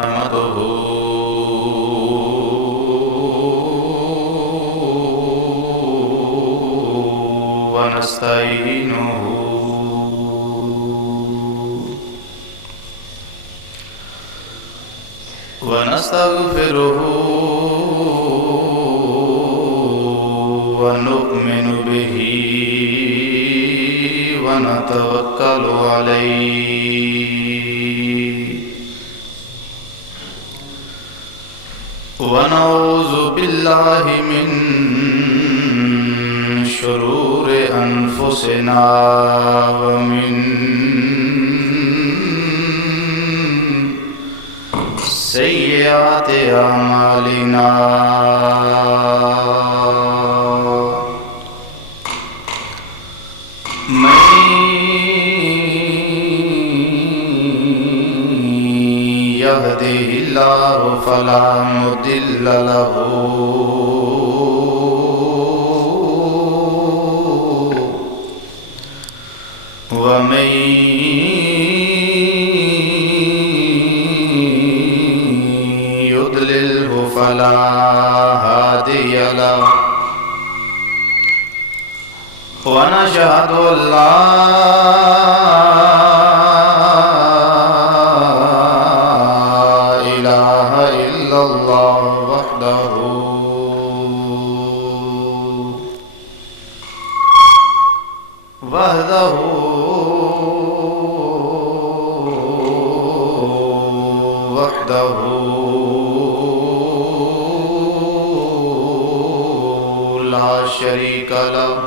نحمده ونستعينه ونستغفره ونؤمن به ونتوكل عليه ونعوذ بالله من شرور أنفسنا ومن سيئات أعمالنا من يهده الله فلا مضل له ومن يضلله فلا هادي له ونشهد أن لا إله إلا الله وحده لا شريك له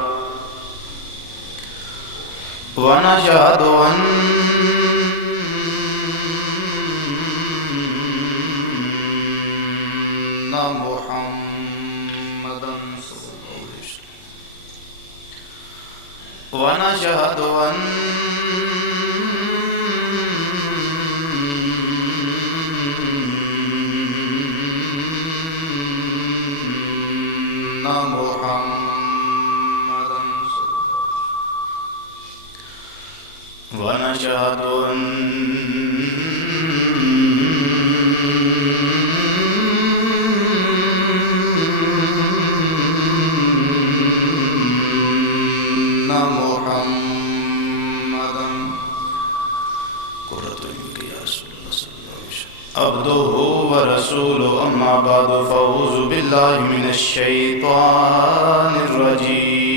ونشهد أن محمدا صلى الله عليه وسلم ونشهد أن محمدا ونشهد أن محمدا قرة عينك يا رسول الله صلى الله عليه وسلم عبده ورسوله أما بعد فأعوذ بالله من الشيطان الرجيم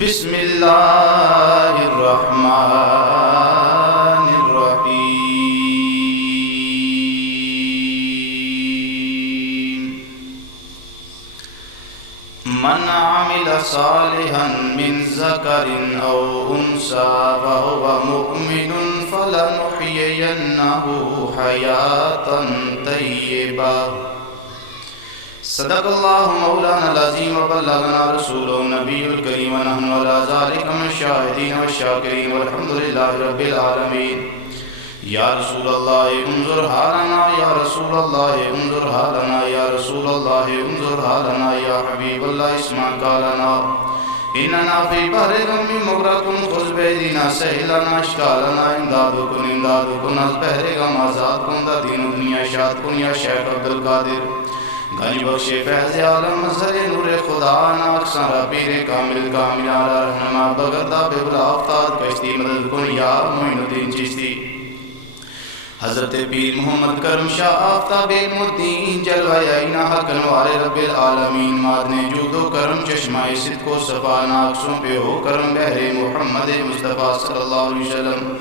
بسم الله الرحمن الرحيم من عمل صالحا من ذكر أو أنثى وهو مؤمن فلنحيينه حياة طيبة صدق الله مولانا العظيم وبلغنا رسوله النبي الكريم ونحن على ذلك من الشاهدين والشاكرين والحمد لله رب العالمين يا رسول الله انظر حالنا يا رسول الله انظر حالنا يا رسول الله انظر حالنا يا حبيب الله اسمع قالنا إننا في بحر غم مغرق خذ بيدنا سهلنا اشكالنا امداد کن از بحر غم آزاد کن دا دین و دنیا شاد کن یا شیخ عبدالقادر غنی بخش فیض عالم مظہر نور خدا ناکسان را پیر کامل کاملہ رہنما بغردہ ببلا افتاد کشتی مدد کن یا معین الدین چشتی حضرت پیر محمد کرم شاہ آفتاب علم الدین جلوہ آئینہ حق انوار رب العالمین مادن جود و کرم چشمہ صدق و صفا ناکسوں پہ ہو کرم بحر محمد مصطفیٰ صلی اللہ علیہ وسلم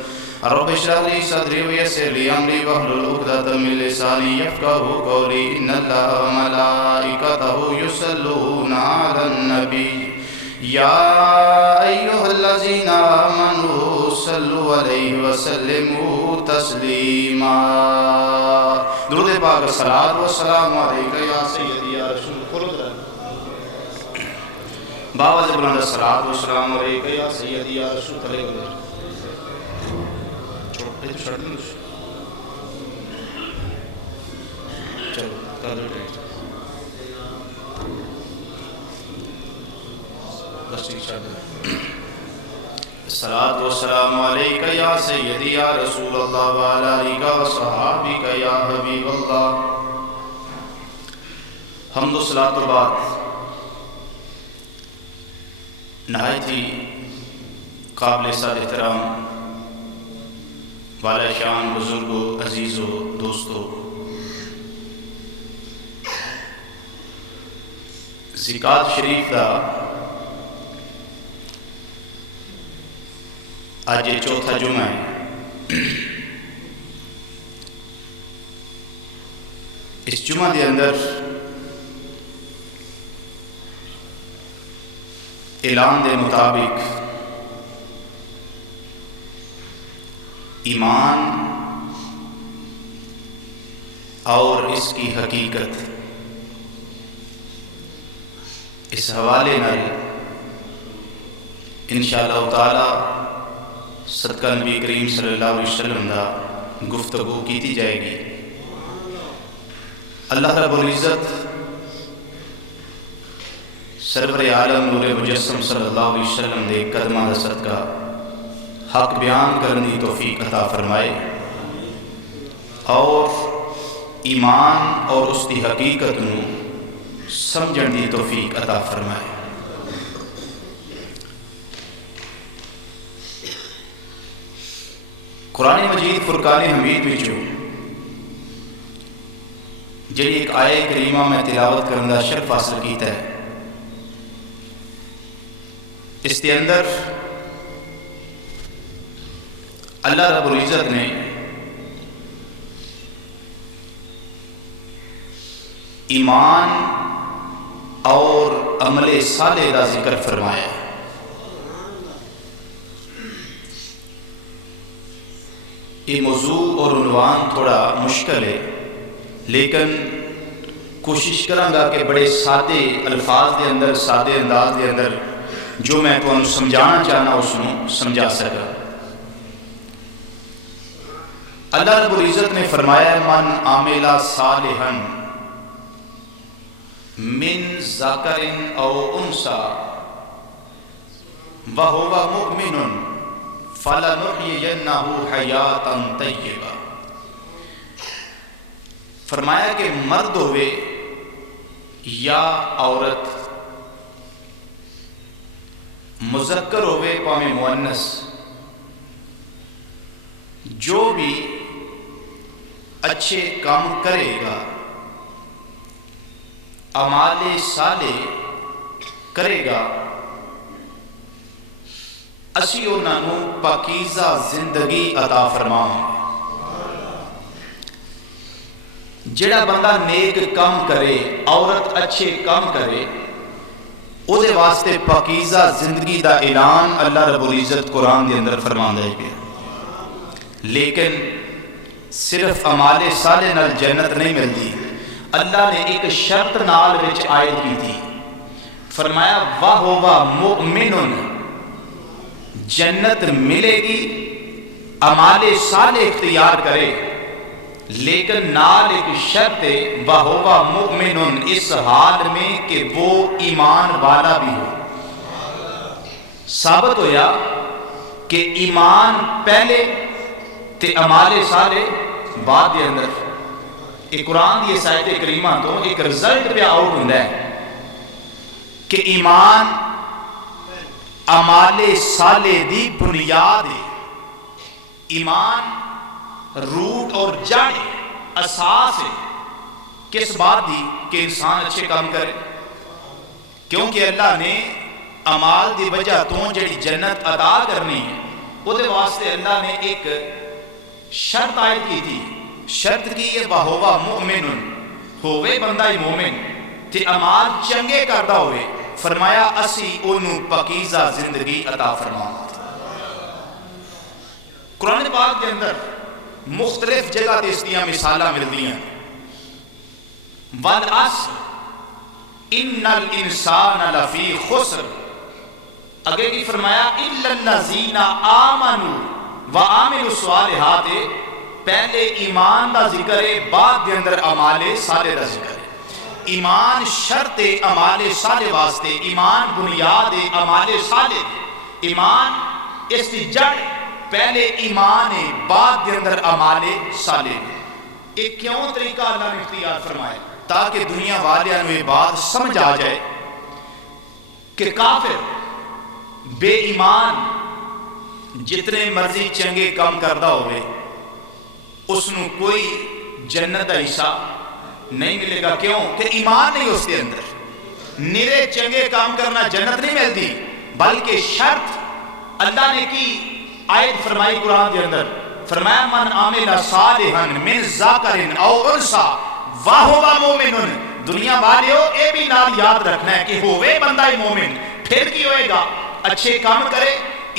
رب اشرح لي صدري ويسر لي امري واحلل عقدة من لساني يفقهوا قولي ان الله وملائكته يصلون على النبي يا ايها الذين امنوا صلوا عليه وسلموا تسليما درود پاک الصلاۃ والسلام علیک یا سیدی یا رسول خلد باوز بلند الصلاۃ والسلام علیک یا سیدی یا رسول خلد چلو الصلاۃ والسلام علیک یا سیدی یا رسول اللہ وعلی آلک وصحابک یا حبیب اللہ۔ حمد و صلاۃ و بعد نہایت ہی قابل صد احترام والا شان بزرگو عزیزو دوستو، زکات شریف دا آج یہ چوتھا جمعہ ہے۔ اس جمعہ دے اندر اعلان دے مطابق ایمان اور اس کی حقیقت اس حوالے نال انشاءاللہ تعالی صدقہ نبی کریم صلی اللہ علیہ وسلم دا گفتگو کی جائے گی۔ اللہ رب العزت سرور عالم نور مجسم صلی اللہ علیہ وسلم دے قدمہ دا صدقہ حق بیان کرنے دی توفیق عطا فرمائے اور ایمان اور اس دی حقیقت نو سمجھن دی توفیق عطا فرمائے۔ قرآن مجید فرقان حمید وچوں جڑی ایک آیہ کریمہ میں تلاوت کرنے دا شرف حاصل کیتا ہے، اس کے اندر اللہ رب العزت نے ایمان اور عمل صالح کا ذکر فرمایا ہے۔ یہ موضوع اور عنوان تھوڑا مشکل ہے، لیکن کوشش کروں گا کہ بڑے سادے الفاظ دے اندر، سادے انداز دے اندر جو میں تمہیں سمجھانا چاہنا اس کو سمجھا سکا۔ اللہ رب العزت نے فرمایا من عامل صالحا من ذکر او انثی وہو مؤمن فَلَنُحْيِيَنَّهُ حَيَاةً طَيِّبَةً۔ فرمایا کہ مرد ہوئے یا عورت، مذکر ہوئے قوم مؤنث، جو بھی اچھے کام کرے گا، اعمال صالح کرے گا، اسی انہاں نوں پاکیزہ زندگی عطا فرماؤں گے۔ جڑا بندہ نیک کام کرے، عورت اچھے کام کرے، او دے واسطے پاکیزہ زندگی دا اعلان اللہ رب العزت قرآن دے اندر فرماندا ہے پیا۔ لیکن صرف اعمال صالح نال جنت نہیں ملتی، اللہ نے ایک شرط نال وچ عائد کی تھی، فرمایا وَهُوَ مُؤْمِنٌ، جنت ملے گی اعمال صالح اختیار کرے، لیکن نال ایک شرط ہے وَهُوَ مُؤْمِنٌ، اس حال میں کہ وہ ایمان والا بھی ہو۔ ثابت ہویا کہ ایمان پہلے تے اعمال صالح بعد دے اندر۔ ایک قرآن دی اس آیت کریمہ تو ایک رزلٹ پہ آؤٹ ہوندا ہے کہ ایمان اعمال صالح دی بنیاد ہے۔ ایمان روٹ اور جڑ اساس ہے کس بات دی کہ انسان اچھے کام کرے، کیونکہ اللہ نے اعمال دی وجہ تو جڑی جنت عطا کرنی ہے وہ دے واسطے اللہ نے ایک شرط عائد کی تھی۔ شرط کی ہے وَهُوَ مُؤْمِنٌ، ہوئے بندہ مومن تے اعمال چنگے کرتا ہوئے، فرمایا اسی انہوں پاکیزہ زندگی عطا فرماؤں۔ قرآن پاک کے اندر مختلف جگہ تے اس دیاں مثالہ ملتی ہیں۔ وَالْعَصْرِ إِنَّ الْإِنسَانَ لَفِي خُسْرٍ، اگے کی فرمایا إِلَّا الَّذِينَ آمَنُوا وَعَمِلُوا الصَّالِحَاتِ، پہلے ایمان دا ذکر ہے، بعد دے اندر اعمال صالح دا ذکر ہے۔ ایمان شرط اعمال صالح واسطے، ایمان بنیاد اعمال صالح۔ ایمان اس کی جڑ پہلے ایمان ہے بعد دے اندر اعمال صالح. ایک کیوں طریقہ اللہ نے اختیار فرمایا تاکہ دنیا والیاں نوں یہ بات سمجھ آ جائے کہ کافر بے ایمان جتنے مرضی چنگے کام کردا ہوئے اس نوں کوئی جنت کا حصہ نہیں ملے گا. کیوں کہ ایمان نہیں اس کے اندر. نرے چنگے کام کرنا جنت نہیں ملتی بلکہ شرط اللہ نے کی آیت فرمائی قرآن کے اندر فرمایا من عامل صالحا من ذکر او انثى وهو مؤمن. دنیا والیو اے بھی نال یاد رکھنا ہے کہ ہوئے بندہ مومن پھر کی ہوئے گا اچھے کام کرے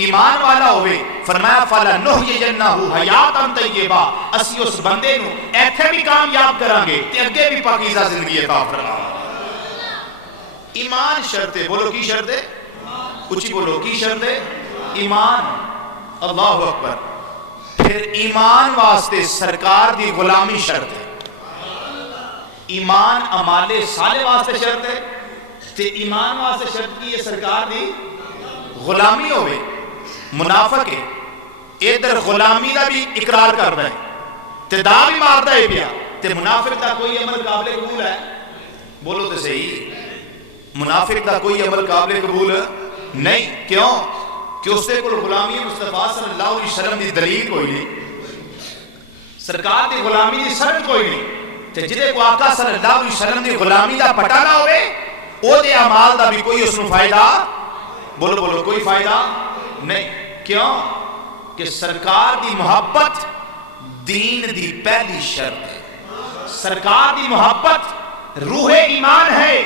ایمان والا ہوئے. فرمایا فَلَنُحْيِيَنَّهُ حَيَاتًا طَيِّبَةً اسی اس بندے نو ایتھے بھی کامیاب کران گے تے اگے بھی پاکیزہ زندگی عطا فرماواں. ایمان شرط ہے. بولو کی شرط ہے؟ اچھی بولو کی شرط ہے؟ ایمان. اللہ اکبر. پھر ایمان واسطے سرکار دی غلامی شرط ہے. ایمان اعمال صالح واسطے شرط ہے تے ایمان واسطے شرط کی ہے سرکار دی غلامی ہوئے. منافق ہے ادھر غلامی دا بھی اقرار کردا ہے تے دا بھی ماردا ہے پیا تے منافق دا کوئی عمل قابل قبول ہے؟ بولو تے صحیح. منافق دا کوئی عمل قابل قبول نہیں. کیوں کہ اس دے کول غلامی مصطفیٰ صلی اللہ علیہ وسلم دی دلیل کوئی نہیں, سرکار دی غلامی دی سند کوئی نہیں. تے جدے کو آقا صلی اللہ علیہ وسلم دی غلامی دا پتہ نہ ہوئے او دے اعمال دا بھی کوئی اس نوں فائدہ, بولو بولو, کوئی فائدہ نہیں. کیوں کہ سرکار دی محبت دین دی پہلی شرط ہے. سرکار دی محبت روح ایمان ہے.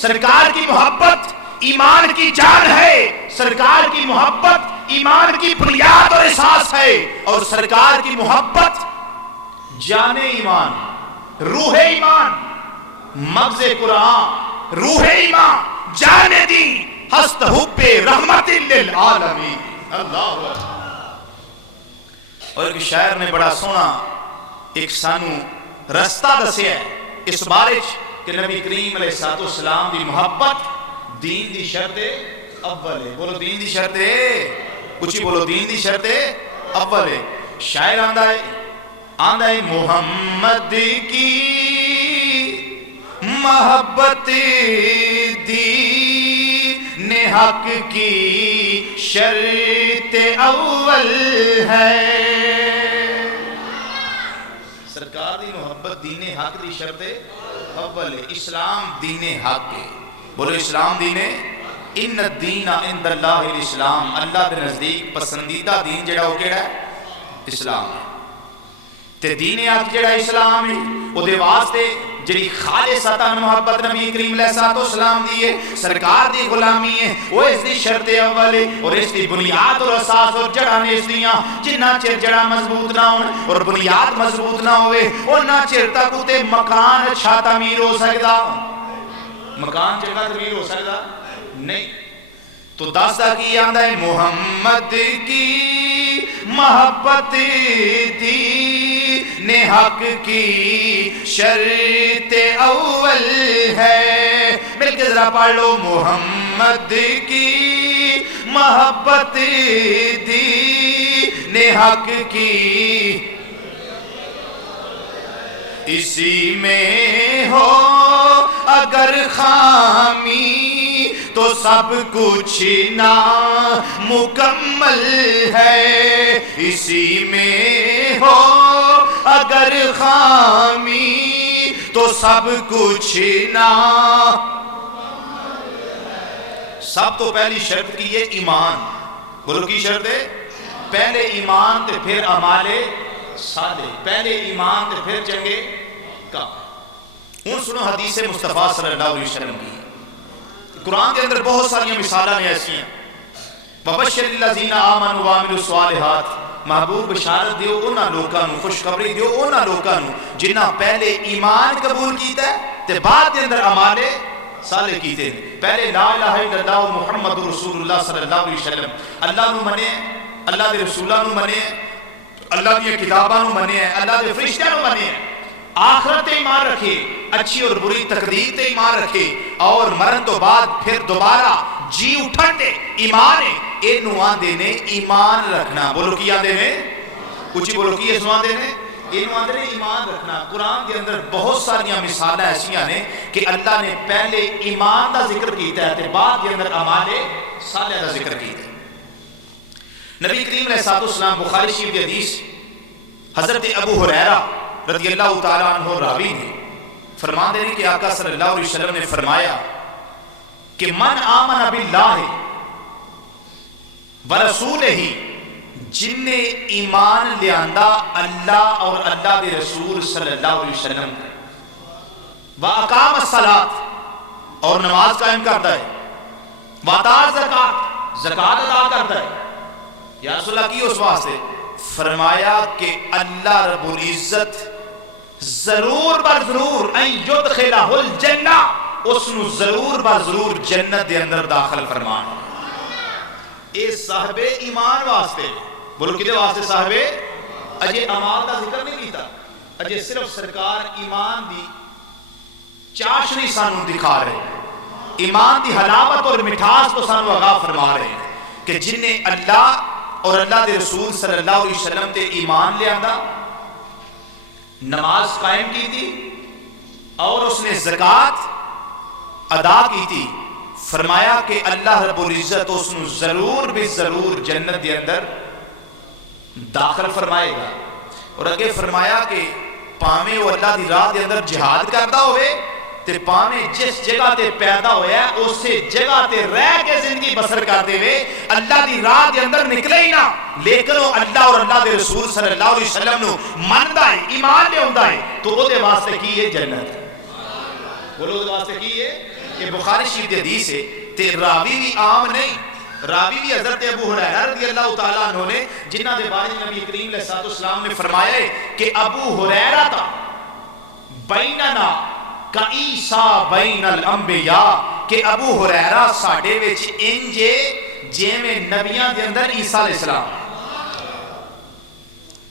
سرکار کی محبت ایمان کی جان ہے. سرکار کی محبت ایمان کی بنیاد اور اساس ہے. اور سرکار کی محبت جان ایمان, روح ایمان, مغز قرآن, روح ایمان, جان دین, ہست حب رحمت للعالمین. اللہ اور ایک شاعر نے بڑا سونا ایک سانو رستہ دسیا ہے اس بارے کہ نبی کریم علیہ السلام دی محبت دین دی شرط اول ہے. بولو دین دی شرط ہے, کچھ بولو دین دی شرط اول ہے. شاعر آندا ہے محمد کی محبت دین حق کی شرط اول ہے. سرکار دی محبت دین حق دی شرط اول ہے. اسلام دین حق ہے. بولو اسلام دین ہے. ان الدین عند اللہ الاسلام, اللہ کے نزدیک پسندیدہ دین جڑا وہ کیڑا ہے؟ اسلام ہے. تے دین حق جڑا اسلام ہے او دے واسطے جڑی خالصتاً محبت نبی کریم علیہ السلام دی ہے, سرکار دی غلامی ہے, وہ اس دی شرط اول ہے. اور اس دی بنیاد اور اساس اور جڑا نے اس دیاں جنہ چر جڑا مضبوط نہ ہون اور بنیاد مضبوط نہ ہوئے اُنہ چر تک اُتے مکان اچھا تعمیر ہو سکتا, مکان جگہ تعمیر ہو سکتا نہیں. تو داستا کی آندہ ہے محمد کی محبت دین حق کی شرط اول ہے. مل کے ذرا پڑھ لو, محمد کی محبت دین حق کی اسی میں ہو اگر خامی تو سب کچھ نامکمل ہے. اسی میں ہو اگر خامی تو سب کچھ سب تو پہلی شرط کی ہے ایمان. بولو کی شرط ہے؟ پہلے ایمان تے پھر اعمال صالح, پہلے ایمان تے پھر چنگے کام. ہن سنو حدیث مصطفیٰ صلی اللہ علیہ وسلم کی. قرآن کے اندر بہت ساری مثالیں ایسی ہیں. وَبَشِّرِ الَّذِينَ آمَنُوا وَعَمِلُوا الصَّالِحَاتِ, محبوب بشارت دیو انہاں لوکاں نوں, خوشخبری دیو انہاں لوکاں نوں جنہاں پہلے ایمان قبول کیتا ہے تے بعد دے اندر اعمال صالح کیتے. پہلے لا الہ الا اللہ محمد رسول اللہ صلی اللہ علیہ وسلم, اللہ نوں منے, اللہ دے رسولاں نوں منے, اللہ دی کتاباں نوں منے, اللہ دے فرشتیاں نوں منے, آخرت تے ایمان رکھے, اچھی اور بری تقدیر تے ایمان رکھے, اور مرن تو بعد پھر دوبارہ جی اٹھن تے ایمان ہے. اینو آندے نے ایمان رکھنا. بولو کی آندے نے؟ اچھی بولو کی اس آندے نے؟ اینو آندے نے ایمان رکھنا. قرآن کے اندر بہت ساریاں مثالیں ایسیاں نے کہ اللہ نے پہلے ایمان دا ذکر کیتا ہے تے بعد کے اندر اعمال صالحہ دا ذکر کیتا ہے. نبی کریم علیہ الصلوۃ والسلام بخاری شریف کی حدیث حضرت ابو ہریرہ رضی اللہ تعالیٰ عنہ راوی نے فرمان دے کہ آقا صلی اللہ علیہ وسلم نے فرمایا کہ من آمن باللہ ورسولہ، جن نے ایمان لیاندہ اللہ اور اللہ دے رسول صلی اللہ علیہ وسلم وَأَقَامَ الصَّلَاةَ، اور نماز قائم کرتا ہے، وَآتَى الزَّکَاةَ، زکوٰۃ ادا کرتا ہے. یا رسول اللہ کی اس واسطے فرمایا کہ اللہ رب العزت ضرور بر ضرور ان یدخلہ الجنہ، اس نو ضرور بر ضرور جنت دے اندر داخل فرمانا. اے صاحب ایمان واسطے. بولو کدے واسطے؟ صاحب. اجے اعمال دا ذکر نہیں کیتا، اجے صرف سرکار ایمان دی چاشنی سانو دکھا رہے، ایمان دی حلاوت اور مٹھاس کو سانو آگاہ فرما رہے ہیں کہ جن نے اللہ اور اللہ دے رسول صلی اللہ علیہ وسلم تے ایمان لے آندا، نماز قائم کی تھی اور اس نے زکوٰۃ ادا کی تھی، فرمایا کہ اللہ رب العزت اس نو ضرور بھی ضرور جنت دے اندر داخل فرمائے گا. اور اگے فرمایا کہ پاویں وہ اللہ دی راہ دے اندر جہاد کردا ہوئے تے پاویں جس جگہ تے پیدا ہویا ہے اسی جگہ تے رہ کے زندگی بسر کرتے ہوئے اللہ دی راہ دے اندر نکلے ہی نہ، لیکن وہ اللہ اور اللہ دے رسول صلی اللہ علیہ وسلم نو مندا ہے، ایمان لے ہوندا ہے، تو او دے واسطے کی ہے جنت. بولو دے واسطے کی ہے؟ کہ بخاری شریف دی حدیث ہے تے راوی بھی عام نہیں، راوی بھی حضرت ابو ہریرہ رضی اللہ تعالیٰ عنہ نے، جنہ دے بارے نبی کریم علیہ الصلوۃ والسلام نے فرمایا ہے کہ ابو ہریرہ تا بیننا کعیسیٰ بین الانبیاء، کہ ابو ہریرہ ساڈے وچ انجے جیویں نبیاں دے اندر عیسیٰ علیہ السلام.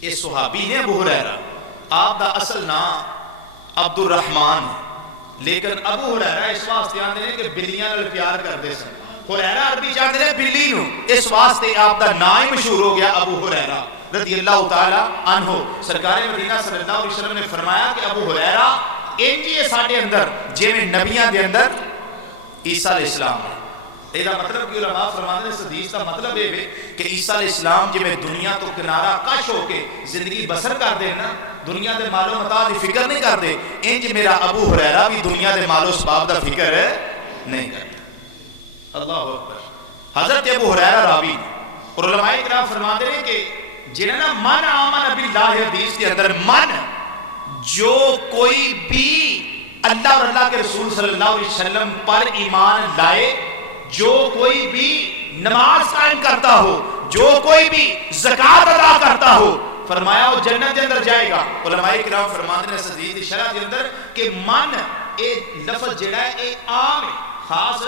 یہ صحابی نے ابو ہریرہ، آپ دا اصل نام عبد الرحمن، لیکن ابو ہریرہ اس واسطے آندے نے کہ بلیاں نال پیار کردے سن. ہریرہ عربی چاہتے ہیں بلی نو، اس واسطے آپ دا نام ہی مشہور ہو گیا ابو ہریرہ رضی اللہ تعالی عنہ. سرکار مدینہ صلی اللہ علیہ وسلم نے فرمایا کہ ابو ہریرہ انجی ساڈے اندر جویں نبیاں دے اندر عیسیٰ علیہ السلام ہے. یہ مطلب کہ علماء فرماتے ہیں اس حدیث کا مطلب یہ ہے کہ عیسیٰ علیہ السلام جویں دنیا تو کنارہ کش ہو کے زندگی بسر کر دے نا، دنیا دے مال و متاع دی فکر نہیں کر دے، انج میرا ابو ہریرہ بھی دنیا دے مال و اسباب دا فکر نہیں کرتا. اللہ اکبر. حضرت ابو ہریرہ راوی اور علماء کرام فرماتے ہیں کہ جنہاں من آمن باللہ حدیث کے اندر من، جو کوئی بھی اللہ اور اللہ کے رسول صلی اللہ علیہ وسلم پر ایمان لائے، جو کوئی بھی نماز قائم کرتا ہو، جو کوئی بھی زکوٰۃ ادا کرتا ہو، فرمایا وہ جنت کے اندر جائے گا. علماء کرام فرماتے ہیں اس حدیث کی شرح کے اندر کہ من اے لفظ جڑا ہے اے عام ہے، خاص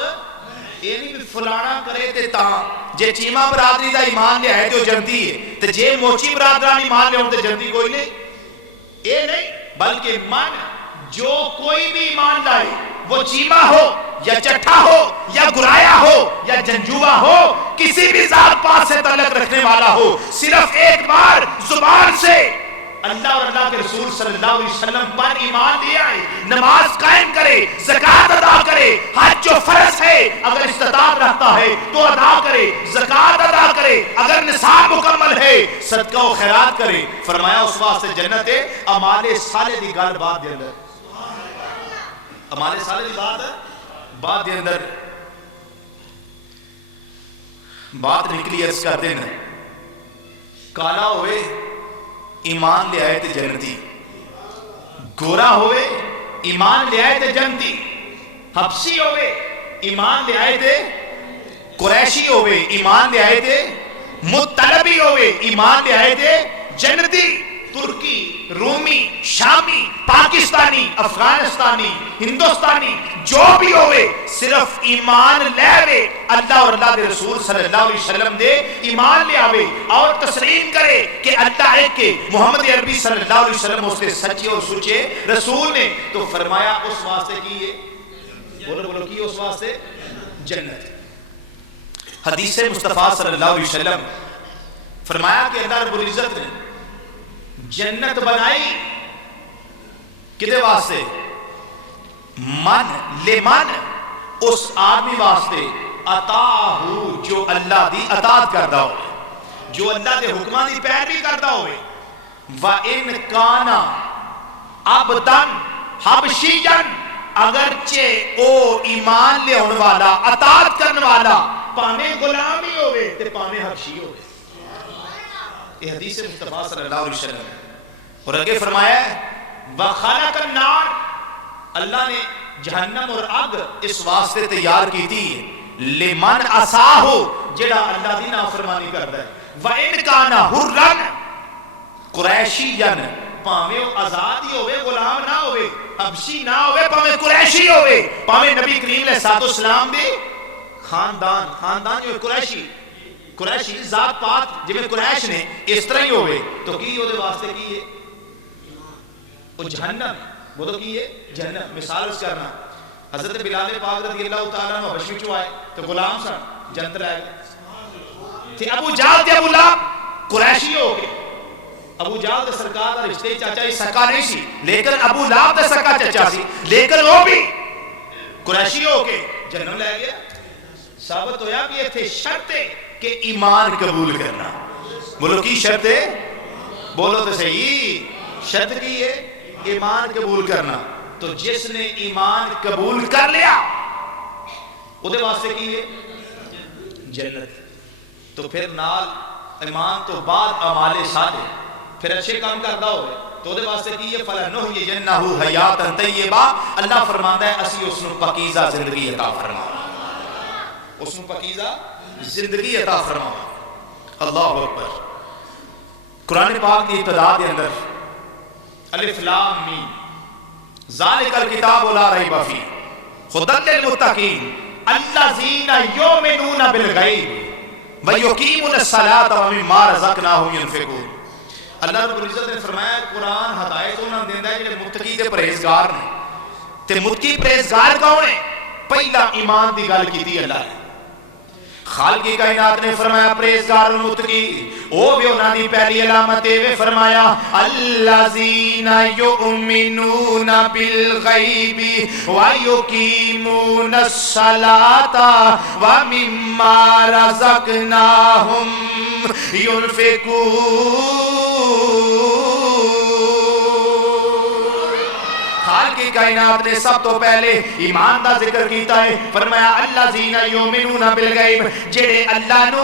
یہ نہیں بھی فلانا کرے تے تاں جے چیمہ برادری دا ایمان لے آئے تو جنتی ہے، تے جے موچی برادران ایمان لے ہوں تے جنتی کوئی نہیں. یہ نہیں، بلکہ من جو کوئی بھی ایمان لائے، وہ چیمہ ہو یا چٹھا ہو یا گرایا ہو یا جنجوہ ہو، کسی بھی ذات پات سے تعلق رکھنے والا ہو، صرف ایک بار زبان سے اللہ اور اللہ کے رسول صلی اللہ علیہ وسلم پر ایمان لے آئے، نماز قائم کرے، زکوٰۃ ادا کرے، حج جو فرض ہے اگر استطاعت رکھتا ہے تو ادا کرے، زکوٰۃ ادا کرے، اگر نصاب مکمل ہے صدقہ و خیرات کرے، فرمایا اس واسطے جنت ہے. اعمال صالح دی گل بات دے اندر، اعمال صالح دی بات دے اندر بات نکلی عرض کر دینا، کالا ہوئے ایمان لے آئے تے جنتی، گورا ہوئے ایمان لے آئے تے جنتی، حبشی ہوئے ایمان لے آئے تے قریشی ہوئے ایمان لے آئے تے مطلبی ہوئے ایمان لے آئے تے جنتی. ترکی، رومی، شامی، پاکستانی، افغانستانی، ہندوستانی جو بھی ہوئے صرف ایمان لے آوے، اللہ اور اللہ دے رسول صلی اللہ علیہ وسلم دے ایمان لے آوے اور تسلیم کرے کہ اللہ ایک کے محمد عربی صلی اللہ علیہ وسلم اس کے سچے اور سچے رسول نے، تو فرمایا اس واسطے کی ہے، بولو کی اس واسطے جنت. حدیث مصطفیٰ صلی اللہ علیہ وسلم فرمایا کہ اللہ رب العزت نے جنت بنائی کدے واسطے؟ لمن اس آدمی واسطے اطاعہ جو اللہ دی اطاعت کردا ہوئے، جو اللہ دے حکماں دی پیروی کردا ہوئے، وَإِنْ كَانَ عَبْدًا حَبْشِيًّا اگرچہ او ایمان لے آن والا اطاعت کرن والا پاویں غلام ہی ہوئے تے پاویں حبشی ہوئے۔ یہ حدیث مصطفیٰ صلی اللہ علیہ وسلم اور اگے فرمایا ہے وَخَلَقَ النَّارِ اللہ نے جہنم اور آگ اس واسطے تیار کی تھی لمن عصاہو جڑا اللہ دی نافرمانی کردا ہے، وَإِنْ كَانَ حُرًّا قریشیًا پاویں آزاد ہی ہوئے، غلام نہ ہوئے، حبشی نہ ہوئے، پاویں قریشی ہوئے، پاویں نبی کریم علیہ السلام دے خاندان جو قریشی ذات پات جویں قریش نے اس طرح ہی ہوئے تو کی وہ دے واسطے کی ہے وہ جہنم، وہ تو کی ہے جہنم۔ مثال اس کرنا حضرت بلال پاک رضی اللہ تعالیٰ عنہ حبشی چوں آئے تو غلام سن، جنت رہ گئے تھے۔ ابو جہل تے ابو لہب قریشی ہو گئے، ابو جہل تے سرکار دا رشتے چاچا ہی سکا نہیں سی، لیکن ابو لہب تے سکا چچا سی، لیکن وہ بھی قریشی ہو کے جنم لے گیا۔ ثابت ہویا کہ یہ تھے شرط ہے کہ ایمان قبول کرنا۔ بولو کی شرط ہے؟ بولو تو صحیح، شرط کی ہے ایمان قبول کرنا۔ تو جس نے ایمان قبول کر لیا وہ دے واسطے کی ہے جنت۔ تو پھر نال ایمان تو بعد اعمال صالح پھر اچھے کام کردا ہوئے تو دے واسطے کی ہے فَلَنُحْيِيَنَّهُ حَيَاتًا طَيِّبَةً اللہ فرماندا ہے اسی اس نوں پاکیزہ زندگی عطا فرماواں، اس نوں پاکیزہ زندگی عطا فرماواں۔ اللہ اکبر۔ قرآن پاک کی ابتدا کے اندر الف لام میم ذالک الکتاب لا ریب فیہ ھدی للمتقین الذین یؤمنون بالغیب ویقیمون الصلاۃ ومما رزقناہم ینفقون۔ اللہ رب العزت نے فرمایا قرآن ہدایت انہاں دیندا ہے جڑے متقی تے پرہیزگار نے۔ تے متقی پرہیزگار کون ہے؟ پہلا ایمان دی گل کیتی اللہ نے۔ خالق کائنات نے فرمایا پرہیزگار متقی او بھی انہاں دی پہلی علامت ہے، فرمایا الذین یؤمنون بالغیب ویقیمون الصلاۃ ومما رزقناہم ينفقون۔ خالق کائنات نے سب تو پہلے ایمان دا ذکر کیتا ہے، فرمایا الذین یؤمنون بالغیب جڑے اللہ نو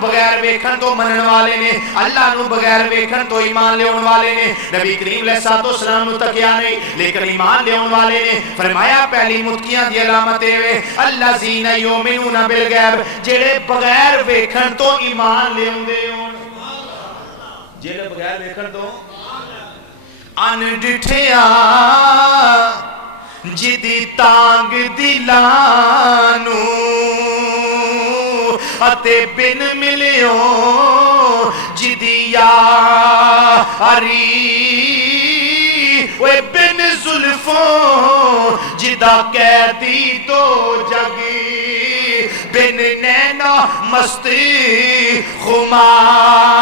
بغیر ویکھن تو منن والے نے، اللہ نو بغیر ویکھن تو ایمان لے آن والے نے۔ نبی کریم علیہ السلام نو تکیا نہیں لیکن ایمان لے آن والے نے۔ فرمایا پہلی متقیاں دی علامت ہے الذین یؤمنون بالغیب جڑے بغیر ویکھن تو ایمان لے آندے ہون، جڑے بغیر ویکھن تو ان ڈٹھیاں جدی تانگ دلانو اتے بن ملیوں جدی یاری وے بن زلفوں جدا قیدی تو جگی بن نینا مستی خماری۔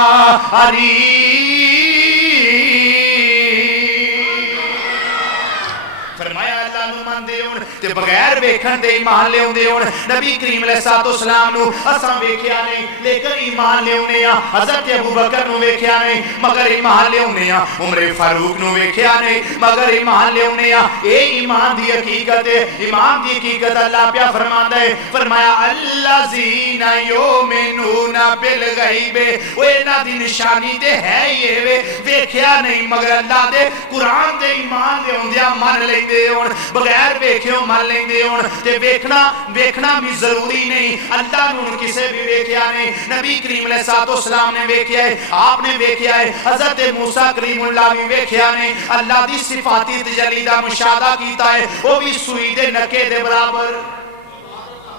تے بغیر ویکھن دے ایمان لے اوندے ہون۔ نبی کریم علیہ السلام نو اساں ویکھیا نہیں لیکن ایمان لے اونے ہاں، حضرت ابوبکر نو ویکھیا نہیں مگر ایمان لے اونے ہاں، عمر فاروق نو ویکھیا نہیں مگر ایمان لے اونے ہاں۔ اے ایمان دی حقیقت ہے، ایمان دی حقیقت اللہ پیا فرماندا ہے، فرمایا الذین یؤمنون بالغیب، او انہاں دی نشانی تے ہے ہی اے ویکھیا نہیں مگر اللہ دے قرآن دے ایمان لے اوندیاں من لیندے ہون، بغیر ویکھیو مان لیندے ہون۔ تے ویکھنا بھی ضروری نہیں، اللہ نو کسے بھی ویکھیا نہیں۔ نبی کریم علیہ السلام نے ویکھیا ہے، آپ نے ویکھیا ہے، حضرت موسیٰ کلیم اللہ بھی ویکھیا نہیں، اللہ دی صفاتی تجلی دا مشاہدہ کیتا ہے، وہ بھی سوئی دے نکے دے برابر،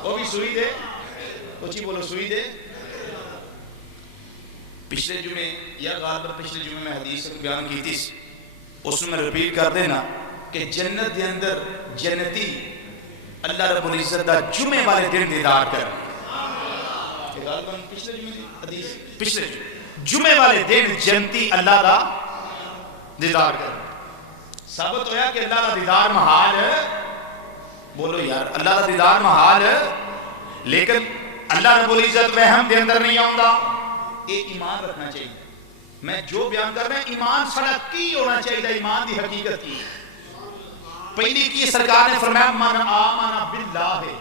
وہ بھی سوئی دے، اچھی بولو سوئی دے۔ پچھلے جمعے یا غالباً پچھلے جمعے میں حدیث بیان کی تھی، اس میں رپیٹ کر دینا کہ جنت دے اندر جنتی اللہ رب العزت دا جمعے والے دن دیدار کر پچھلے جمعے والے دن جنتی اللہ دا دیدار کر ثابت ہویا کہ اللہ دا دیدار محال ہے. بولو یار اللہ دا دیدار محال ہے لیکن اللہ رب العزت وہم دے اندر نہیں آؤں گا. ایک ایمان رکھنا چاہیے. میں جو بیان کر رہا ہوں ایمان سڑا کی ہونا چاہیے. ایمان دی حقیقت کی پہلی کی سرکار نے فرمایا من آمن باللہ ہے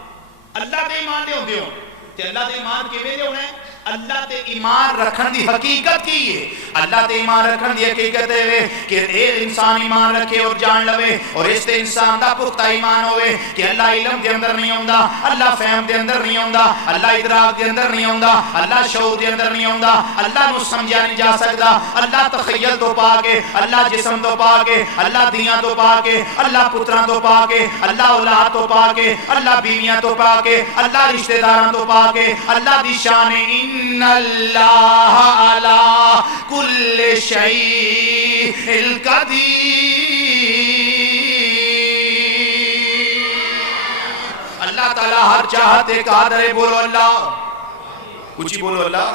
اللہ دے ایمان دے ہوندے ہو تے اللہ دے ایمان کیویں دے ہونے اللہ تے ایمان رکھن دی حقیقت کی ہے. اللہ تے ایمان رکھن دی حقیقت ہے کہ اے انسان ایمان رکھے اور جان لوے اور اس تے انسان دا پختہ ایمان ہوئے کہ اللہ علم دے اندر نہیں ہوندا اللہ فہم دے اندر نہیں ہوندا اللہ ادراک دے اندر نہیں ہوندا اللہ شعور دے اندر نہیں ہوندا اللہ نو سمجھا نہیں جا سکدا اللہ تخیل تو پا کے اللہ جسم تو پا کے اللہ دیاں تو پا کے اللہ پتراں تو پا کے اللہ اولاد تو پا کے اللہ بیویاں تو پا کے اللہ رشتہ داراں تو پا کے اللہ دی شان ان اللہ علی کل شیء قدیر. اللہ تعالی ہر چاہتے قادر ہے. بولو اللہ کچھ بولو اللہ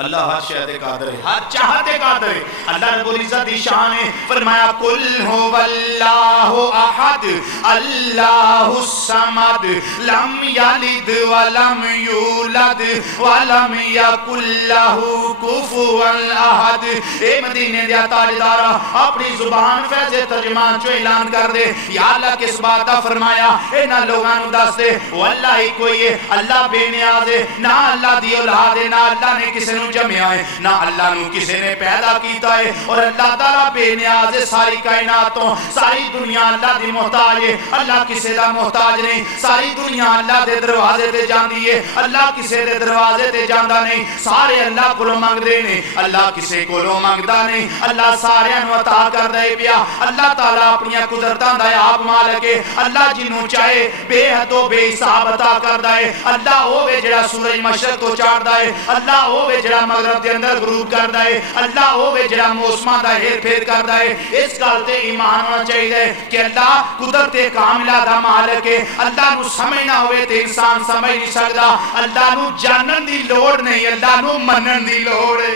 اللہ ہر شاہد قادر ہے ہر چاہتے قادر ہے. اللہ رب العزت دی شان ہے. فرمایا قل هو اللہ احد اللہ الصمد لم یلد ولم یولد ولم یکن لہ کفوا احد. اے مدینے دیا تاجدارا اپنی زبان فیض ترجمان جو اعلان کر دے یا اللہ کس بات دا فرمایا اینا لوگانو دس دے وہ اللہ ہی کوئی ہے. اللہ بے نیاز ہے نہ اللہ دی اولاد ہے نہ اللہ نے کسی نو جمعہ ہے نہ اللہ نو کسی نے پیدا کیتا ہے اور اللہ تعالیٰ بے نیاز ہے. ساری کائناتوں ساری دنیا اللہ دی محتاج ہے اللہ کسی دا محتاج نہیں. ساری دنیا اللہ دے دروازے تے جاندی ہے اللہ کسی دے دروازے تے جاندہ نہیں. سارے اللہ کو مانگ دے نے اللہ کسی کو مانگدا نہیں. اللہ سارے نو عطا کر دے پیا. اللہ تعالیٰ اپنی قدرتاں دا آپ مالک ہے. اللہ جنوں چاہے بے حد و بے حساب عطا کر دے. اللہ ہوے جڑا سورج مشرق تو چاڑدا ہے اللہ ہوے جڑا مغرب دے اندر غروب کردا ہے اللہ ہوے جڑا موسماں دا ہیر پھیر کردا ہے. اس گل تے ایمان ہونا چاہیے کہ اللہ قدرت کاملہ دا مالک ہے. اللہ نو سمجھنا ہوئے تے انسان سمجھ نہیں سکدا. اللہ نو جانن دی لوڑ نہیں اللہ نو منن دی لوڑ ہے.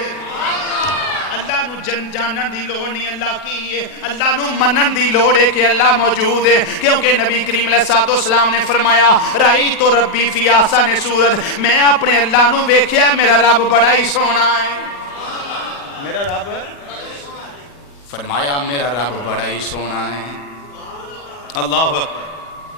اللہ نو جانن دی لوڑ نہیں اللہ کی ہے اللہ نو منن دی لوڑ ہے کہ اللہ موجود ہے. کیونکہ نبی کریم علیہ الصلوۃ والسلام نے فرمایا رائی تو ربی فی احسن صورت میں اپنے اللہ نو ویکھیا میرا رب بڑا ہی سونا ہے. میرا رب فرمایا میرا رب بڑا ہی سونا ہے. اللہ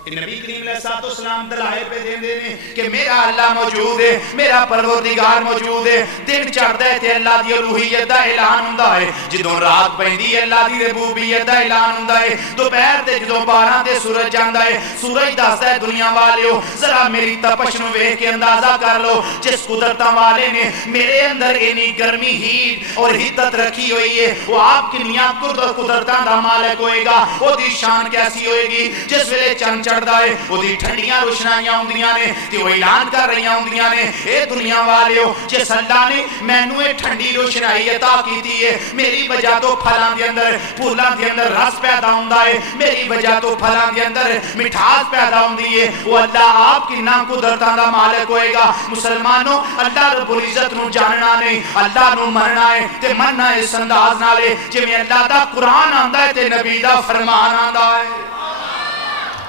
نبی کریم علیہ الصلوۃ والسلام دلائل پہ دین دینے کہ میرا اللہ موجود ہے میرا پروردگار موجود ہے. دن چڑھتا ہے تے اللہ دی الوہیت دا اعلان ہوندا ہے. جدوں رات پیندی ہے اللہ دی ربوبیت دا اعلان ہوندا ہے. دوپہر تے جدوں 12 تے سورج جاندا ہے سورج دسدا ہے دنیا والیو ذرا میری تپش نو ویکھ کے اندازہ کر لو جس قدرتاں والے نے میرے اندر اینی گرمی ہیٹ اور حدت رکھی ہوئی ہے وہ آپ کنیاں قدرتاں دا مالک ہوئے گا. وہ دی شان کیسی ہوئے گی جس ویلے چند چڑھدا ہے وہ دی ٹھنڈیاں روشنائیاں ہوندیاں نے تے وہ اعلان کر رہی ہوندیاں نے اے دنیا والیو جس اللہ نے مینوں اے ٹھنڈی روشنائی عطا کیتی ہے میری وجہ تو پھلاں دے اندر پھولاں دے اندر رس پیدا ہوندا ہے میری وجہ تو پھلاں دے اندر مٹھاس پیدا ہوندی ہے. وہ اللہ آپ کی نام قدرتاں دا مالک ہوئے گا. مسلمانوں اللہ رب العزت نو جاننا نہیں اللہ نو مننا ہے تے مننا اس انداز نالے جویں اللہ دا قرآن آندا ہے تے نبی دا فرمان آندا ہے.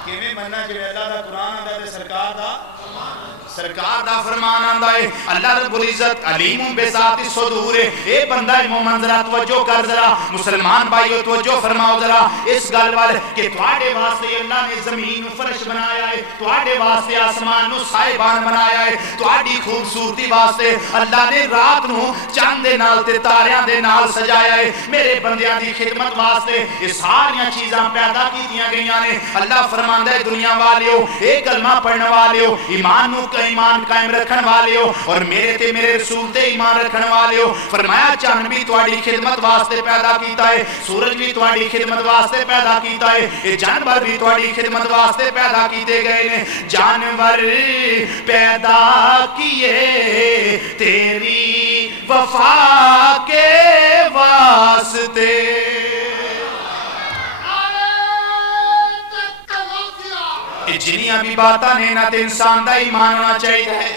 کیویں مننا جویں اللہ دا قرآن آندا ہے تے سرکار دا فرمان آندا ہے. اللہ رب العزت علیم بذات الصدور ہے. اے بندہ مومن ذرا توجہ کر ذرا مسلمان بھائیو توجہ فرماؤ ذرا اس گل وال کہ تواڈے واسطے اللہ نے زمین نو فرش بنایا ہے تواڈے واسطے آسمان نو سائبان بنایا ہے تواڈی خوبصورتی واسطے اللہ نے رات نو چاند دے نال تے تاریاں دے نال سجایا ہے. میرے بندیاں دی خدمت واسطے یہ ساریاں چیزاں پیدا کیتیاں گئیاں نے. اللہ فرماندا ہے دنیا والیو اے کلمہ پڑھن والیو ایمان نو ایمان قائم رکھن والے ہو اور میرے تے میرے رسول تے ایمان رکھن والے ہو. فرمایا چاند بھی تواڈی خدمت واسطے پیدا کیتا ہے سورج بھی تواڈی خدمت واسطے پیدا کیتا ہے اے جانور بھی تواڈی خدمت واسطے پیدا کیتے گئے نے. جانور پیدا کیے تیری وفا کے واسطے. جنیاں بھی باتاں نے نہ تے انسان دا ایمان ہونا چاہیے ہے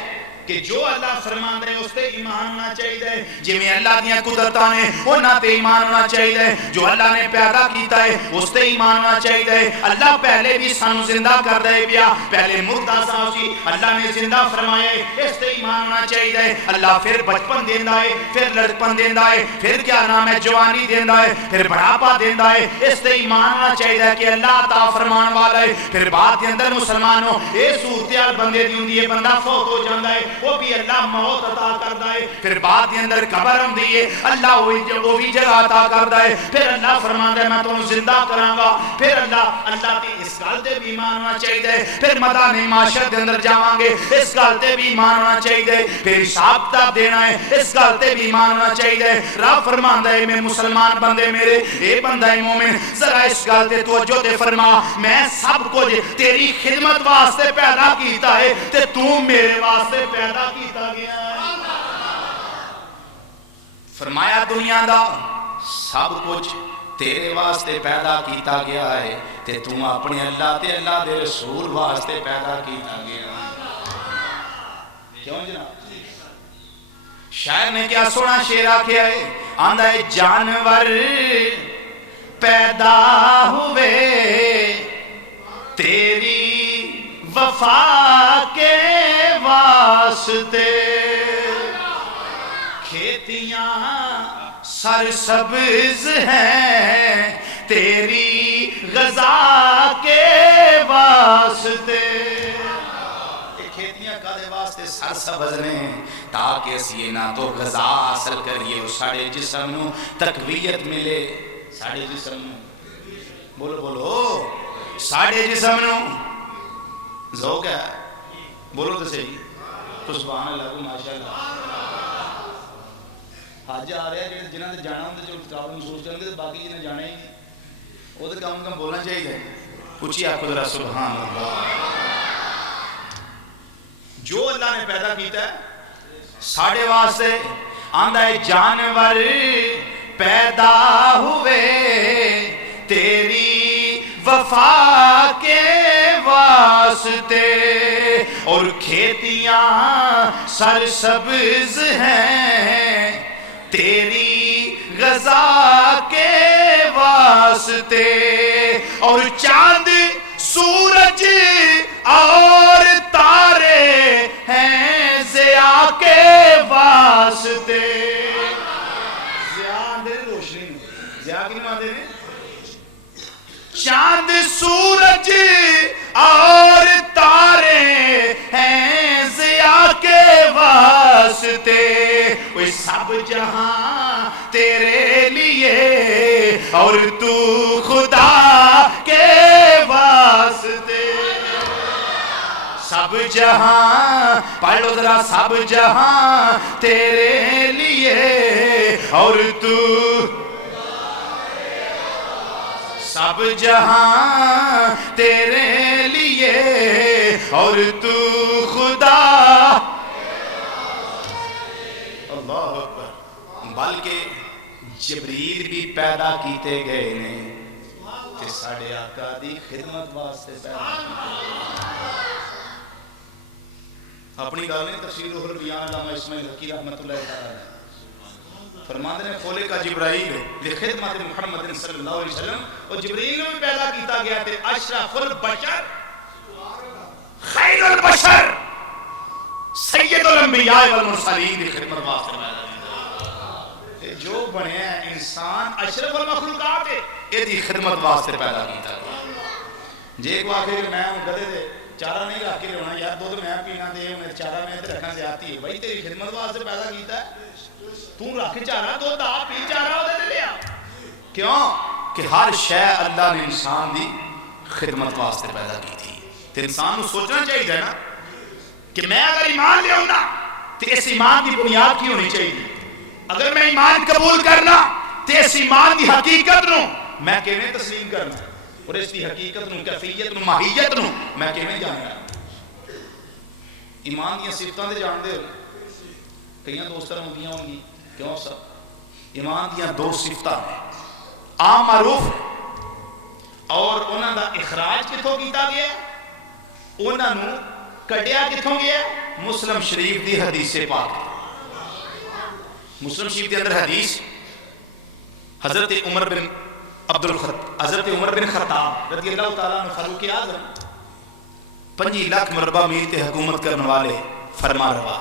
کہ جو اللہ فرماندا ہے اس تے ایمان ہونا چاہیے، جویں اللہ دیاں قدرتاں نے انہاں تے ایمان ہونا چاہیے، جو اللہ نے پیدا کیتا ہے اس تے ایمان ہونا چاہیے۔ اللہ پہلے بھی سانو زندہ کر دے پیا، پہلے مردہ سی اللہ نے زندہ فرمایا ہے، اس تے ایمان ہونا چاہیے۔ اللہ پھر بچپن دیندا ہے، پھر لڑکپن دیندا ہے، پھر کیا نام ہے جوانی دیندا ہے، پھر بڑھاپا دیندا ہے، اس تے ایمان ہونا چاہیے کہ اللہ عطا فرمان والا ہے۔ پھر بعد دے اندر مسلمانوں اے صورتحال بندے دی ہوندی ہے، بندہ فوت ہو جاندا ہے، وہ بھی اللہ موت عطا کردا ہے۔ پھر بعد دے اندر قبر ہوندی ہے، اللہ وہ بھی جگہ عطا کردا ہے۔ پھر اللہ فرماندا ہے میں تانوں زندہ کراں گا۔ پھر اللہ تے اس گل تے بھی ایمان ہونا چاہیے۔ پھر میدان معاشر دے اندر جاواں گے، اس گل تے بھی ایمان ہونا چاہیے۔ پھر حساب کتاب دینا ہے، اس گل تے بھی ایمان ہونا چاہیے۔ رب فرماندا ہے میں مسلمان بندے میرے، اے بندہ مومن ذرا اس گل تے توجہ تے فرما، میں سب کچھ تیری خدمت واسطے پیدا کیتا ہے تے تو میرے واسطے پیدا کیتا گیا ہے۔ فرمایا دنیا دا سب کچھ تیرے واسطے پیدا کیتا گیا ہے تے تو اپنے اللہ تے اللہ دے رسول واسطے پیدا کیتا گیا ہے۔ کیوں جناب؟ شاعر نے کیا سونا شعر آکھیا ہے، آندا ہے جانور پیدا ہوئے تیری وفا کے واسطے، کھیتیاں سرسبز ہیں تیری غذا کے واسطے۔ کھیتیاں کدے واسطے سرسبز نے تاکہ اسی نہ تو غذا حاصل کریے، ساڑے جسم نو تقویت ملے، ساڑے جسم نو بولو بولو ساڑے جسم نو ذوق ہے، بولو تو صحیح تو سبحان اللہ کو ماشاءاللہ۔ حج آ رہا ہے جنہاں نے جانا ہوں تو کتاب محسوس کریں گے، باقی جنہیں جانا ہی نہیں وہ تو کم بولنا چاہیے۔ کچھ آخو ذرا سبحان اللہ۔ جو اللہ نے پیدا کیتا ہے ساڑے واسطے، آندا ہے جانور پیدا ہوئے تیری وفا کے واسطے، اور کھیتیاں سرسبز ہیں تیری غذا کے واسطے، اور چاند سورج اور تارے ہیں ضیاء کے واسطے۔ ضیاء اندر روشنی، ضیاء کی نماتے ہیں، چاند سورج اور تارے ہیں ضیاء کے واسطے، وہ سب جہاں تیرے لیے اور تو خدا کے واسطے۔ سب جہاں پڑھو ذرا، سب جہاں تیرے لیے اور تو، سب جہاں تیرے لیے اور تو خدا۔ اللہ اکبر۔ بلکہ جبریل بھی پیدا کیتے گئے نے تے ساڑے آقا دی خدمت واسطے پیدا کیتے۔ اپنی گل نہیں، تفسیر روح البیان علامہ اسماعیل حقی رحمۃ اللہ تعالی فرماتے ہیں خلق جبرائیل لخدمت محمد صلی اللہ علیہ وسلم، اور جبریل بھی پیدا کیتا گیا تھے اشرف البشر، خیر البشر، سید الانبیاء والمرسلین کی خدمت واسطے پیدا کیتا۔ جو بنے ہیں انسان اشرف المخلوقات ہے، یہ دی خدمت واسطے پیدا کیتا گیا۔ جے کو آخر میں گدے دے چارہ نہیں رکھ کے ہونا یار، دودھ میں پینا دے میں چارہ میں رکھنا زیادتی ہے، بھائی تیری خدمت واسطے پیدا کیتا ہے، تو رکھ چارہ دودھ آپ پی چارہ دے لیا۔ کیوں کہ ہر شے اللہ نے انسان دی خدمت واسطے پیدا کی تھی۔ تو انسان کو سوچنا چاہیے نا کہ میں اگر ایمان لے ہونا تو اس ایمان کی بنیاد کی ہونی چاہیے۔ اگر میں ایمان قبول کرنا تو اس ایمان کی حقیقت نو میں کیویں تسلیم کرنا، اور اس کی حقیقت نو، کیفیت نو، ماہیت نو میں کیویں جاننا۔ ایمان دی صفتاں تے جانتے ہو، کئی دوستاں ہوندیاں ہوں گی، کیوں سب ایمان دیاں دو صفتاں ہیں، عام معروف اور انہاں دا اخراج کتھوں کیتا گیا، انہاں نو کڈیا کتھوں گیا، مسلم شریف دی حدیث پاک، مسلم شریف کے اندر حدیث حضرت عمر بن خطاب رضی اللہ تعالیٰ عنہ فاروق اعظم 5 لاکھ مربع میل تے حکومت کرنے والے فرما روا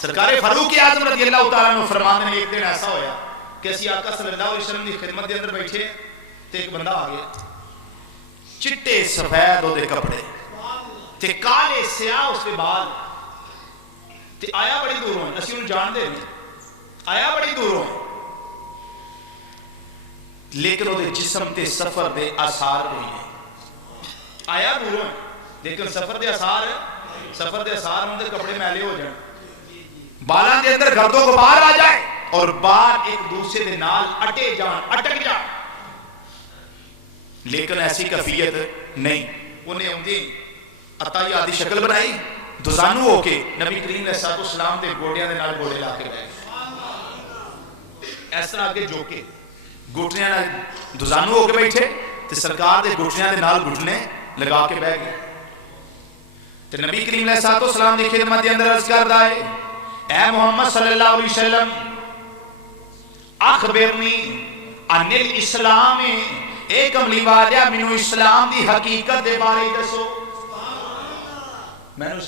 سرکار فاروق اعظم رضی اللہ تعالیٰ عنہ فرمانے میں ایک دن ایسا ہویا کہ اسی آقا صلی اللہ علیہ وسلم دی خدمت دے اندر بیٹھے تے ایک بندہ آ گیا، چٹے سفید ہو دے کپڑے تے کالے سیاہ اس کے بال تے آیا بڑی دوروں اسی انہوں جان دے آیا بڑی دوروں لیکن وہ جسم تے سفر دے آثار ہوئی ہیں، آیا دوروں لیکن سفر دے آثار ہوں دے کپڑے میلے ہو جائیں، بالاں دے اندر گرد و غبار آ جائے اور بال ایک دوسرے دے نال اٹک جان، لیکن ایسی کیفیت نہیں، انہیں ہوندی عطائی آدھی شکل بنائی دوزانو ہو کے نبی کریم علیہ السلام دے گوڑیاں دے نال گوڑے لا کے گئے، اس طرح آگے جو کے گھٹنیاں نال دوزانو ہو کے بیٹھے تے سرکار دے گھٹنیاں دے نال گھٹنے لگا کے بیٹھ گئے تے نبی کریم علیہ السلام دی خدمت دے اندر عرض کردا ہے اے محمد صلی اللہ علیہ وسلم اخبرنی عن الاسلام، اے کملی والیا مینوں اسلام دی حقیقت دے بارے دسو، مینوں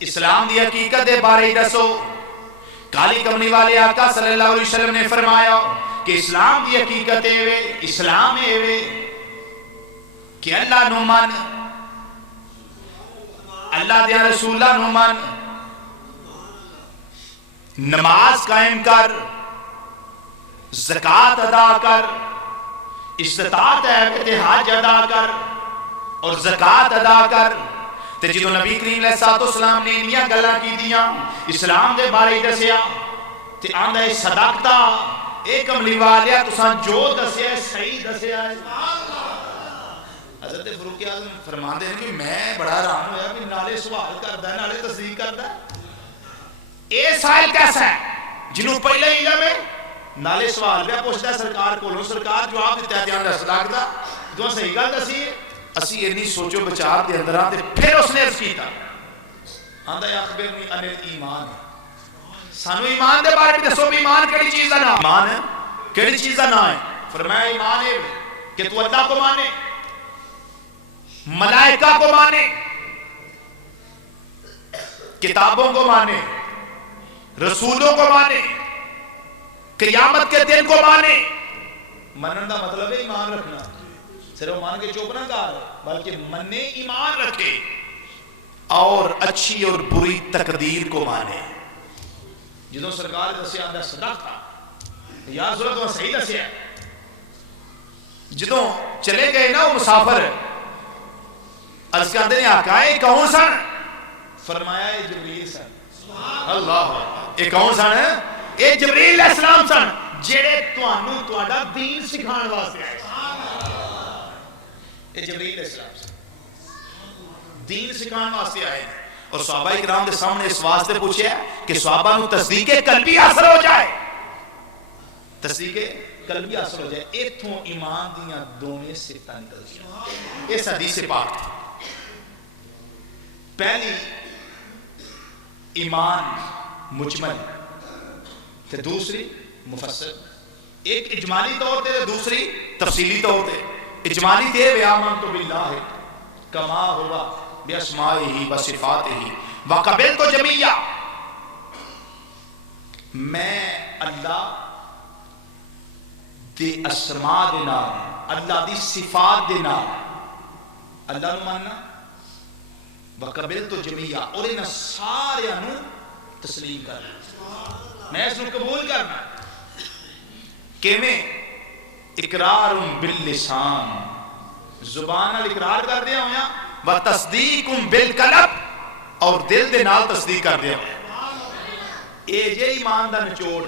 اسلام دی حقیقت دے بارے دسو۔ کالی کملی والے آقا صلی اللہ علیہ وسلم نے فرمایا کہ اسلام دی حقیقت ہے اسلام ہے کہ اللہ نو من، اللہ دیا رسولہ نو من، نماز قائم کر، زکاة ادا کر، استطاعت ہے کہ حج ادا کر اور زکاة ادا کر۔ تے جدو نبی کریم علیہ السلام نے انہیاں گلاں کی دیاں اسلام دے بارے دسیا تے آندہ ہے صدقتا، اے کملی والیا تساں جو دسیا ہے صحیح دسیا ہے۔ حضرت فاروق اعظم فرماندے ہیں کہ میں بڑا حیران ہویا کہ نالے سوال کردا ہے نالے تصدیق کردا ہے، اے سائل کیسا ہے جنہوں پہلے علم ہے نالے سوال پہ پوچھتا ہے سرکار کولوں، سرکار جواب دیتا ہے دیان دس لاکھ دا صحیح گل دسی ہے۔ اسی اتنی سوچو بچار دے اندر آتے پھر اس نے عرض کیتا آندہ یا اخبرنی عن الایمان، سانو ایمان دے بارے بھی دسو بھی ایمان کڑی چیزہ نہ ایمان کڑی چیزہ نہ ہے۔ فرمایا ایمان ہے کہ تو اللہ کو مانے، ملائکہ کو مانے، کتابوں کو مانے، رسولوں کو مانے، قیامت کے دن کو مانے۔ منن دا مطلب ہے ایمان رکھنا، صرف مان کے چوپ نہ کار بلکہ منے ایمان رکھے اور اچھی اور بری تقدیر کو مانے۔ جدوں سرکار دسیا آندہ صدق تھا یا ضرورت وہ صحیح دسیا، جدوں چلے گئے نا وہ مسافر عرض کردے نے آقا اے کون سن؟ فرمایا اے جبریل سن۔ اللہ اے کون سن؟ اے جبریل علیہ السلام سن جڑے تانوں تہاڈا دین سکھاؤن واسطے آئے، اے جبریل علیہ السلام سے دین سکھانے واسطے آئے ہیں۔ اور صحابہ اکرام کے سامنے اس واسطے پوچھے کہ صحابہ نو تصدیق قلبی حاصل ہو جائے، تصدیق قلبی حاصل ہو جائے، ایتھوں ایمان دیاں دونوں صفتاں نکل جائیں۔ اس حدیث پاک پہلی ایمان مجمل تے دوسری مفصل، ایک اجمالی طور تے دوسری تفصیلی طور تے۔ اجمالی دے ویامنتو باللہ کما ہوا بیاسمائہی بصفاتہی وقبلتو جمیعہ، میں اللہ دی اسماء دے نام، اللہ دی صفات دے نام اللہ نو ماننا، وقبلتو جمیعہ اور انہاں سارے انہوں تسلیم کرنا، میں اس نو قبول کرنا کہ میں اقرار باللسان زبان نال اقرار کر دیا ہویا و تصدیق بالقلب اور دل دے نال تصدیق کر دیا ہویا۔ اے جے ایمان دا نچوڑ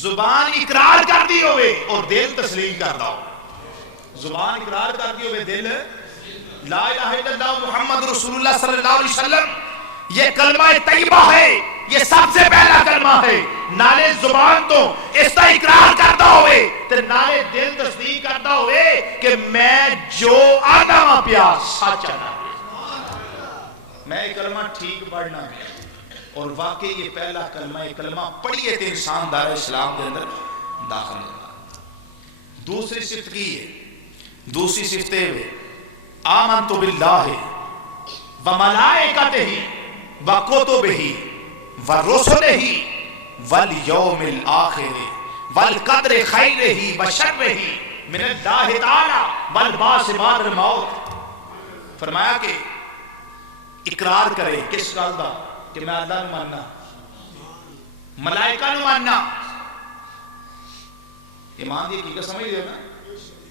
زبان اقرار کر دی ہوئے اور دل تسلیم کر دا ہو، زبان اقرار کر دی ہوئے دل لا الہ الا اللہ محمد رسول اللہ صلی اللہ علیہ وسلم یہ کلمہ طیبہ ہے، یہ سب سے پہلا کلمہ ہے، نالے زبان تو اس کا اقرار کرتا ہوئے تے نالے دل تصدیق کرتا ہوئے کہ میں جو آدم پیا سچ آنا میں یہ کلمہ ٹھیک پڑھنا ہے اور واقعی یہ پہلا کلمہ، یہ کلمہ پڑھیے تو انسان دار اسلام کے اندر داخل ہوگا۔ دوسری صفت کی ہے، دوسری صفت ہے آمنت باللہ وملائکتہ وکتبہ ورسلہ والیوم الآخر والقدر خیرہ وشرہ من اللہ تعالی والبعث بعد الموت۔ فرمایا کہ اقرار کرے کس گل دا کہ میں اللہ نو ماننا، ملائکہ نو ماننا۔ ایمان دی حقیقت سمجھ دے نا،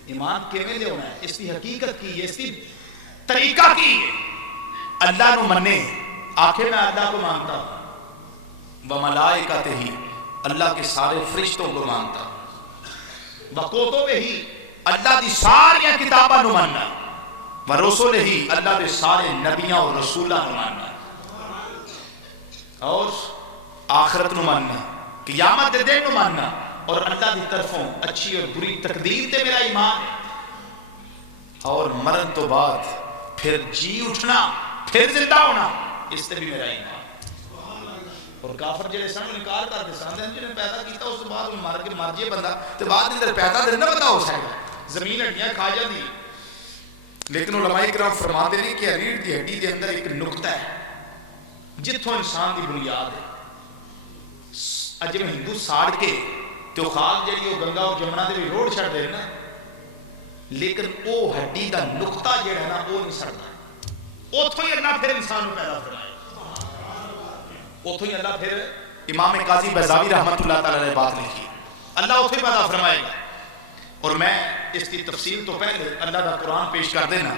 ایمان کیویں دے ہونا ہے، اس کی حقیقت کی ہے، اس کی طریقہ کی ہے۔ اللہ نو منے، آخر میں اللہ کو مانتا ہوں، وملائکتہ ہی اللہ کے سارے فرشتوں کو مانتا ہوں، وکتبہ ہی اللہ دی ساری کتاباں نو ماننا، ورسلہ ہی اللہ دے سارے نبیاں اور رسولاں نو ماننا، اور آخرت نو ماننا، قیامت دے دن نو ماننا، اور اللہ دی طرفوں اچھی اور بری تقدیر تے میرا ایمان ہے، اور مرن تو بعد پھر جی اٹھنا، پھر زندہ ہونا، اس تے بھی میرا ایمان۔ اور کافر جڑے سن انکار کرتے سن جنہیں پیدا کیتا اس بعد مر کے مر جائے بندہ تے بعد اندر پیدا نہیں بندہ ہو سکتا، زمین ہڈیاں کھا جاندی۔ لیکن علماء کرام فرماتے ہیں کہ ریڑھ دی ہڈی دے اندر ایک نقطہ ہے جتھوں انسان دی بنیاد ہے۔ اج میں ہندو ساڑ کے تو خاک جڑی وہ گنگا اور جمنا دے روڑ چھڑ دے نا، لیکن او ہڈی دا نقطہ جڑا ہے نا وہ نہیں سڑتا، اتھوں ہی اللہ پھر انسان کو پیدا فرمائے، اتھوں ہی اللہ پھر امام قاضی بیضاوی رحمت اللہ تعالی نے بات لکھی، اللہ اتھوں ہی پیدا فرمائے گا۔ اور میں اس کی تفصیل تو پہلے اللہ کا قرآن پیش کر دینا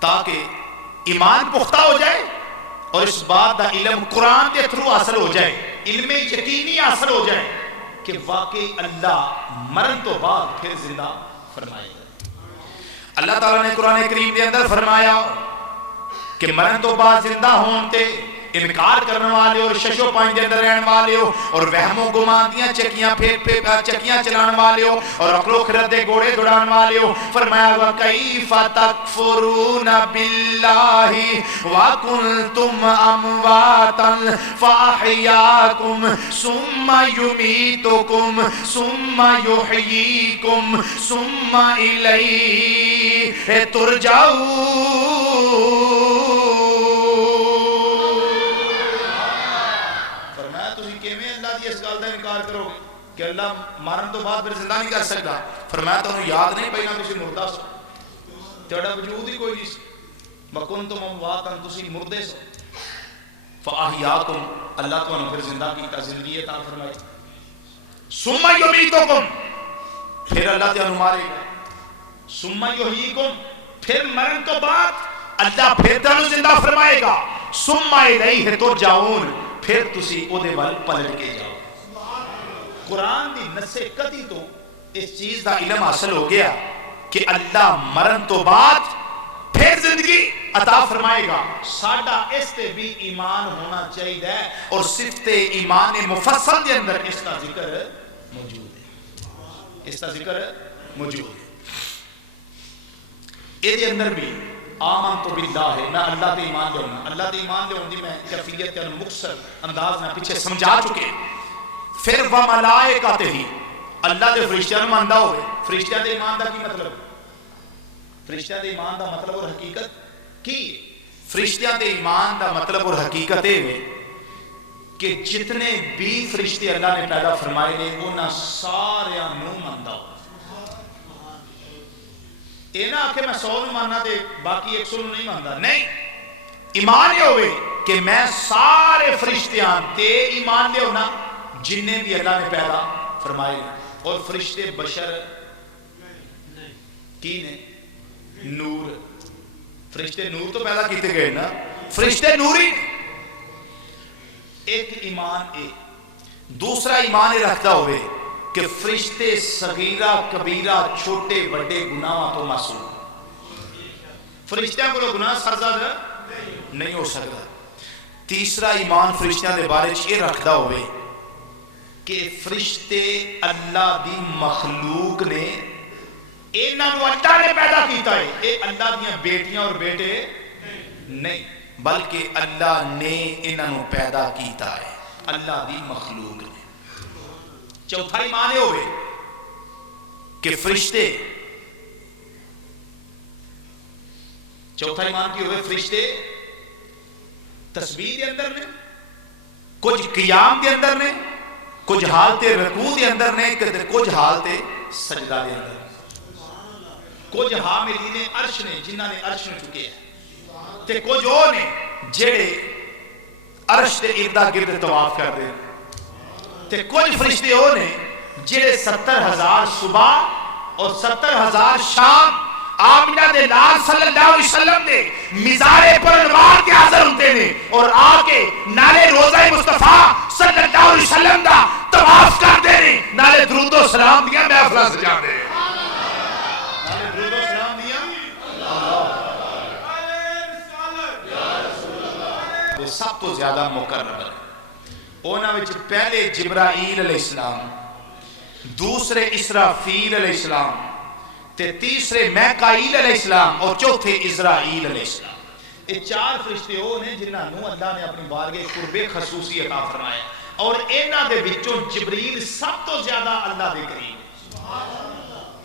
تاکہ ایمان پختہ ہو جائے اور اس بات کا علم قرآن کے تھرو حاصل ہو جائے، علم یقینی حاصل ہو جائے کہ واقعی اللہ مرن تو بعد پھر زندہ فرمائے گا۔ اللہ تعالیٰ نے قرآن کریم کے اندر فرمایا کہ مرن تو بعد زندہ ہون تے انکار کرنے والے اور ششو پائن دے اندر رہن والے ہو اور وہم و گمان دیاں چکیاں چکیاں چلان والے ہو اور عقل و خرد دے گھوڑے دوڑان والے ہو۔ فرمایا وَكَيْفَ تَكْفُرُونَ بِاللَّهِ وَكُنْتُمْ أَمْوَاتًا فَأَحْيَاكُمْ ثُمَّ يُمِيتُكُمْ ثُمَّ يُحْيِيكُمْ ثُمَّ إِلَيْهِ تُرْجَعُونَ۔ انکار کرو گے کہ اللہ مارن تو بعد پھر زندہ نہیں کر سکتا۔ فرمایا تو انہوں یاد نہیں پہنا تسی مردہ سو، تیڑا وجود ہی کوئی نہیں سو، وَكُنْتُمْ أَمْوَاتًا تسی مردے سو، فَأَحْيَاكُمْ اللہ تو انہوں پھر زندہ کیتا، زندگی عطا فرمائی، ثُمَّ يُمِيتُكُمْ پھر اللہ تے انہوں مارے گا، ثُمَّ يُحْيِيكُمْ پھر مرن تو بعد اللہ پھر تے انہوں زندہ فرمائے گا، ثُمَّ إِلَيْهِ تُرْجَعُونَ پھر تسی او دے وال پلٹ کے جاؤ۔ قرآن دی نسے قطعی تو اس چیز دا علم حاصل ہو گیا کہ اللہ مرن تو بعد پھر زندگی عطا فرمائے گا۔ ساڈا اس تے بھی ایمان ہونا چاہیے اور صفت ایمان مفصل دے اندر اس کا ذکر موجود ہے، اس کا ذکر موجود ہے۔ اے دے اندر بھی آمنت باللہ ہے، میں اللہ تے ایمان لے ہونا، اللہ تے ایمان لے ہوندی میں کیفیت کے مختصر انداز میں پیچھے سمجھا چکے۔ پھر وملائکتہ ہی اللہ دے فرشتیاں ماندا ہوئے، فرشتیاں دے ایمان دا کی مطلب؟ فرشتیاں دے ایمان دا مطلب اور حقیقت کی؟ فرشتیاں دے ایمان دا مطلب اور حقیقت ہے کہ جتنے بھی فرشتے اللہ نے پیدا فرمائے نے انہاں سارے نو ماندا ہو۔ اے نہ کہ میں 100 نو ماننا تے باقی 100 نو نہیں ماندا، نہیں، ایمان یہ ہوئے کہ میں سارے فرشتیاں تے ایمان لے ہونا جنہیں بھی اللہ نے پیدا فرمائے، اور فرشتے بشر کی نے نور، فرشتے نور تو پیدا کیتے گئے نا، فرشتے نوری۔ ایک ایمان ایک دوسرا ایمان رکھتا ہوئے کہ فرشتے صغیرہ کبیرہ چھوٹے بڑے گناہ تو معصوم، فرشتیاں کو گناہ سرزد نہیں ہو سکتا۔ تیسرا ایمان فرشتیاں دے بارے یہ رکھتا ہوئے کہ فرشتے اللہ دی مخلوق نے، انہاں نو اللہ نے پیدا کیتا ہے، اے اللہ دیاں بیٹیاں اور بیٹے نہیں، بلکہ اللہ نے انہوں پیدا کیتا ہے، اللہ دی مخلوق نے۔ چوتھا ایمان ہوئے کہ فرشتے، چوتھا ایمان کی ہوئے فرشتے تسبیح دے اندر نے، کچھ قیام دے اندر نے، کچھ حالت رکوع دے اندر نے، کچھ حالت سجدہ دے اندر، کچھ حاملین عرش نے جنہاں نے عرش میں چکے ہیں، تے کچھ وہ نے جڑے عرش دے اردا گرد طواف کر دے، تے کچھ فرشتے وہ نے جڑے 70,000 صبح اور 70,000 شام آمینہ دے لال صلی اللہ علیہ وسلم دے مزارے پر انوار کے حاضر ہوتے ہیں اور آ کے نالے روزہ مصطفیٰ صلی اللہ علیہ وسلم دا طواف کر دے ہیں، نالے درود و سلام دیا محفلہ سجا دے ہیں، نالے درود و سلام دیا وہ سب تو زیادہ مقرب ہے۔ اونا وچ پہلے جبرائیل علیہ السلام، دوسرے اسرافیل علیہ السلام، تے تیسرے میکائیل علیہ السلام اور چوتھے اسرائیل علیہ السلام۔ یہ چار فرشتے وہ نے جنہاں نو اللہ نے اپنی بارگاہ قرب خصوصی عطا فرمایا، اور انہاں دے وچوں جبریل سب تو زیادہ اللہ دے قریب ہے۔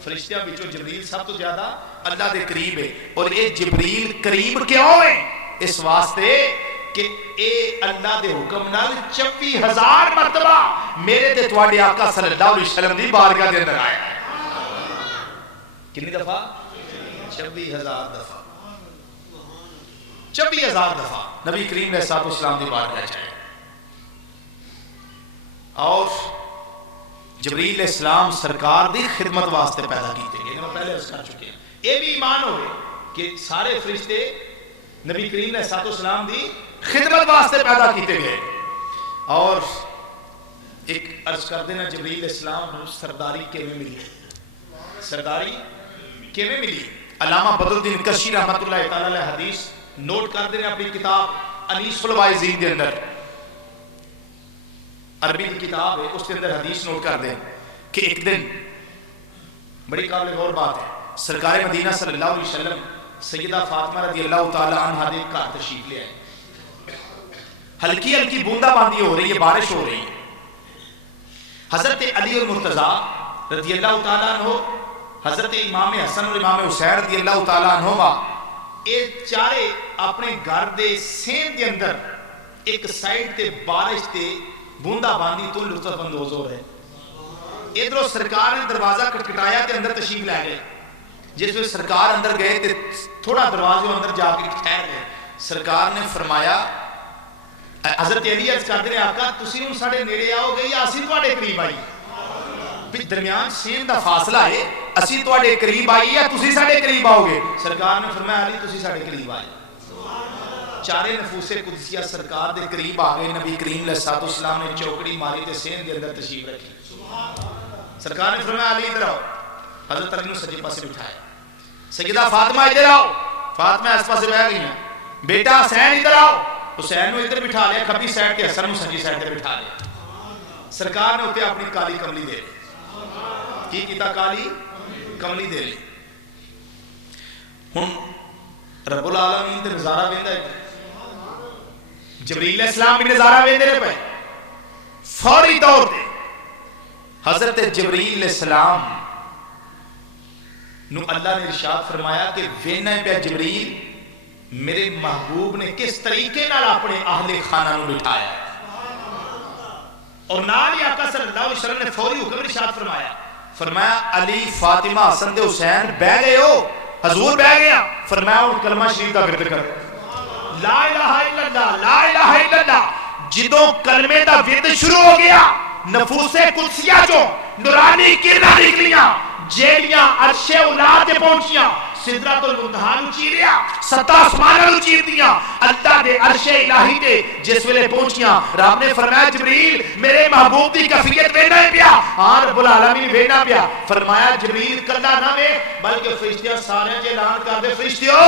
فرشتیاں وچوں جبریل سب تو زیادہ اللہ دے قریب ہے، اور یہ جبریل قریب کیوں ہے؟ اس واسطے کہ اے اللہ دے حکم نال 24,000 مرتبہ میرے تے تواڈے آقا صلی اللہ علیہ وسلم دی بارگاہ دے اندر آیا ہے۔ کتنی دفعہ؟ 24,000 دفعہ، 24,000 دفعہ نبی کریم علیہ السلام دی بارگاہ جائے، اور جبریل علیہ السلام سرکار دی خدمت واسطے پیدا کیتے گئے، میں پہلے اس کر چکے ہیں۔ یہ بھی ایمان ہوئے کہ سارے فرشتے نبی کریم علیہ السلام دی خدمت واسطے پیدا کیتے گئے، اور ایک عرض کر دینا جبریل علیہ السلام سرداری کیویں ملی، سرداری کیویں ملی؟ علامہ بدر الدین کشی رحمت اللہ تعالی علیہ حدیث نوٹ کر دینا اپنی کتاب انیس الوائزین کے اندر، عربی کی کتاب ہے، اس کے اندر حدیث نوٹ کر دیں کہ ایک دن بڑی قابل غور بات ہے، سرکار مدینہ صلی اللہ علیہ وسلم سیدہ فاطمہ رضی اللہ تعالی عنہا دے گھر تشریف لے آئے، ہلکی ہلکی بوندا باندی ہو رہی ہے، بارش ہو رہی ہے، حضرت علی المرتضیٰ رضی اللہ تعالیٰ عنہ، حضرت امام حسن اور امام حسین رضی اللہ تعالیٰ عنہما، یہ چارے اپنے گھر دے سین دے اندر ایک سائیڈ تے بارش تے بوندا باندی تو لطف اندوز ہو رہے، ادھر سرکار نے دروازہ کٹکٹایا تے اندر تشریف لے گئے، جس میں سرکار اندر گئے تے تھوڑا دروازے اندر جا کے ٹھہر گئے، سرکار نے فرمایا، حضرت علی عرض کر دے آقا تسی ہن ساڈے نیڑے آؤ گے یا اسی تواڈے قریب آئی؟ بھی درمیان سین دا فاصلہ ہے، اسی تواڈے قریب آئی یا تسی ساڈے قریب آؤ گے؟ سرکار نے فرمایا علی تسی ساڈے قریب آئے۔ چارے نفوس قدسیہ سرکار دے قریب آ گئے، نبی کریم علیہ السلام نے چوکڑی ماری تے سین دے اندر تشریف رکھی، سرکار نے فرمایا علی ادھر آؤ، حضرت علی نے سجے پاسے بٹھایا، سیدہ فاطمہ ادھر آؤ، فاطمہ اس پاسے بیٹھ گئی ہیں، بیٹا حسین ادھر آؤ، حسین نے ادھر بٹھا لیا، کھبی سائیڈ تے حسن نے سجی سائیڈ تے بٹھا لیا، سرکار نے اتنے اپنی کالی کملی دے لی، کی کیتا کالی کملی دے لی، ہن رب العالمین تے نظارہ ویندا ہے، جبریل علیہ السلام بھی نظارہ ویندے رہے پے، فوری طور تے حضرت جبریل علیہ السلام نو اللہ نے ارشاد فرمایا کہ وینا پہ جبریل میرے محبوب نے کس طریقے نال اپنے اہل خانہ نو بٹھایا، اور نال ہی آقا صلی اللہ علیہ وسلم نے فوری حکم ارشاد فرمایا، فرمایا علی فاطمہ حسن تے حسین بہ گئے ہو؟ حضور بہ گیا، فرمایا اور کلمہ شریف دا ورد کرو، لا الہ الا اللہ لا الہ الا اللہ، جدوں کلمے دا ورد شروع ہو گیا نفوس قدسیہ جو نورانی کرنا نکلیاں، جیلیاں عرش اولا تے پہنچیاں، سدرۃ المنتہا نو چیریا، ستا آسماناں نو چیر دیاں، اللہ دے عرش الہی تے جس ویلے پہنچیاں، رب نے فرمایا جبریل میرے محبوب دی کیفیت وینا پیا، ہاں رب العالمین وینا پیا، فرمایا جبریل کلا نہ ویکھ بلکہ فرشتیاں سارے جے اعلان کر دے، فرشتیو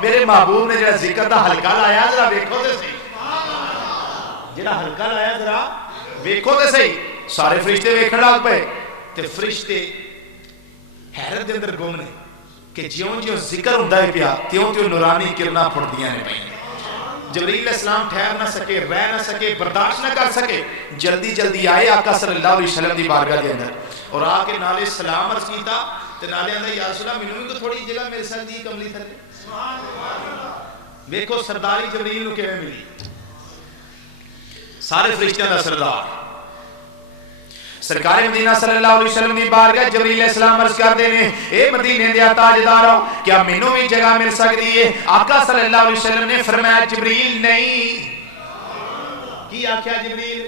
میرے محبوب نے جڑا ذکر دا حلقہ لایا ذرا ویکھو تے صحیح، جڑا حلقہ لایا ذرا ویکھو تے صحیح، سارے فرشتے ویکھن لگ پے، تے فرشتے حیرت دے اندر گم نے کہ جیوں جیوں ذکر ہوندا ہے پیا تیوں تیوں نورانی کرنا پھڑدیاں نے پئیاں، جبریل علیہ السلام ٹھہر نہ سکے، رہ نہ سکے، برداشت نہ کر سکے، جلدی جلدی آئے آقا صلی اللہ علیہ وسلم دی بارگاہ دے اندر اور آ کے نالے سلام عرض کیتا تے نالے اندر یا رسول اللہ مینوں بھی کو تھوڑی جگہ میرے ساتھ دی کملی تھلے. دیکھو سرداری جبریل نو کیویں ملی، سارے فرشتیاں دا سردار سرکار مدینہ صلی اللہ علیہ وسلم دی بارگاہ جبریل علیہ السلام عرض کر دے نے اے مدینے دے تاجدارو کیا مینوں بھی جگہ مل سکتی ہے؟ آقا صلی اللہ علیہ وسلم نے فرمایا جبریل نہیں. کی آکھیا جبریل؟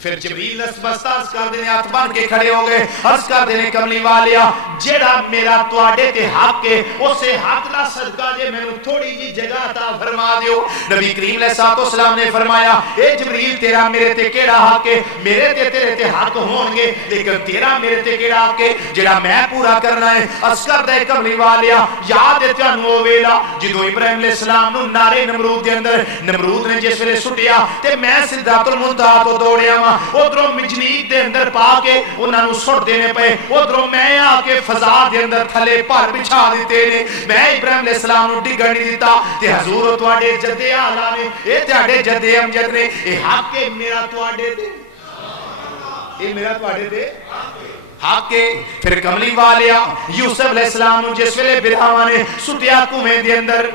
پھر جبریل بستہ عرض کر دینے ہاتھ بن کے کھڑے ہو گئے، عرض کر دینے کملی والیا جیڑا میرا تواڈے تے حق ہے اسے حق دا صدقہ جے میں تھوڑی جی جگہ عطا فرما دیو. نبی کریم علیہ السلام نے فرمایا اے جبریل تیرا میرے تے کیڑا حق ہے؟ میرے تے تیرے تے حق ہون گے لیکن تیرا میرے تے کیڑا حق ہے جیڑا میں پورا کرنا ہے؟ عرض کر دے کملی والیا یاد ہے تانوں او ویلا جدوں ابراہیم علیہ السلام نو نارے نمرود دے اندر نمرود نے جس ویلے سٹیا تے میں سدرۃ المنتہا تو دوڑیا وا، ادھروں مجنیق دے اندر پا کے انہاں نو سٹ دینے پے، ادھروں میں آ کے فضا دے اندر تھلے پر بچھا دیتے نے، میں ابراہیم علیہ السلام نو ڈگن نہیں دیتا تے حضور تواڈے جدے اعلیٰ نے اے تواڈے جدے امجد نے اے حق ہے میرا تواڈے تے، اے میرا تواڈے تے حق ہے. پھر کملی والیا یوسف علیہ السلام نو جس ویلے براہواں نے سٹیا کنویں دے اندر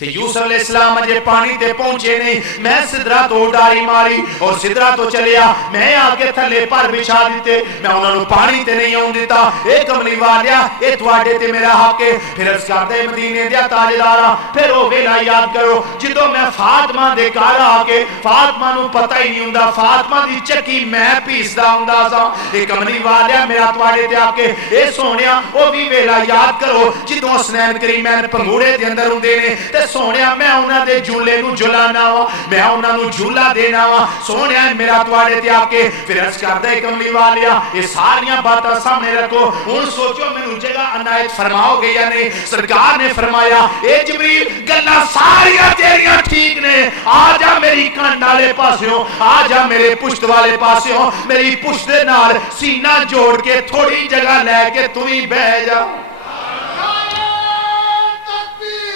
تے یوسف علیہ السلام اجے پانی تے پہنچے نہیں، میں سدرہ تو ڈاری ماری اور سدرہ تو چلیا، میں آگے تھلے پر بچھا دیتے، میں انہوں نے پانی تے نہیں ہون دیتا. اے کملی والیا اے تواڈے تے میرا حق ہے. پھر عرض کردے مدینے دیا تاجدارا پھر او ویلا یاد کرو جدوں میں فاطمہ دے گھر آ کے فاطمہ نو پتہ ہی نہیں ہوندا فاطمہ دی چکی میں پیسدا ہوندا سا. اے کملی والیا میرا تواڈے تے آ کے اے سونیا او بھی ویلا یاد کرو جدوں حسنین کریمین پنگوڑے دے اندر ہوندے نے تے سونیا میں انہاں دے جھولے نو جھلانا وا، میں انہاں نو جھولا دینا وا. سونیا میرا تواڈے تے آ کے پھر عرض کردے کملی والیا یہ ساریاں باتاں سامنے رکھو، ہن سوچو مینوں جگہ عنایت فرماؤ گے یا نہیں؟ سرکار نے فرمایا اے جبریل گلاں ساریاں تیریاں ٹھیک نے، آ جا میری کان والے پاسوں، آ جا میرے پشت والے پاسوں، میری پشت دے نال سینہ جوڑ کے تھوڑی جگہ لے کے تو ہی بیٹھ جا.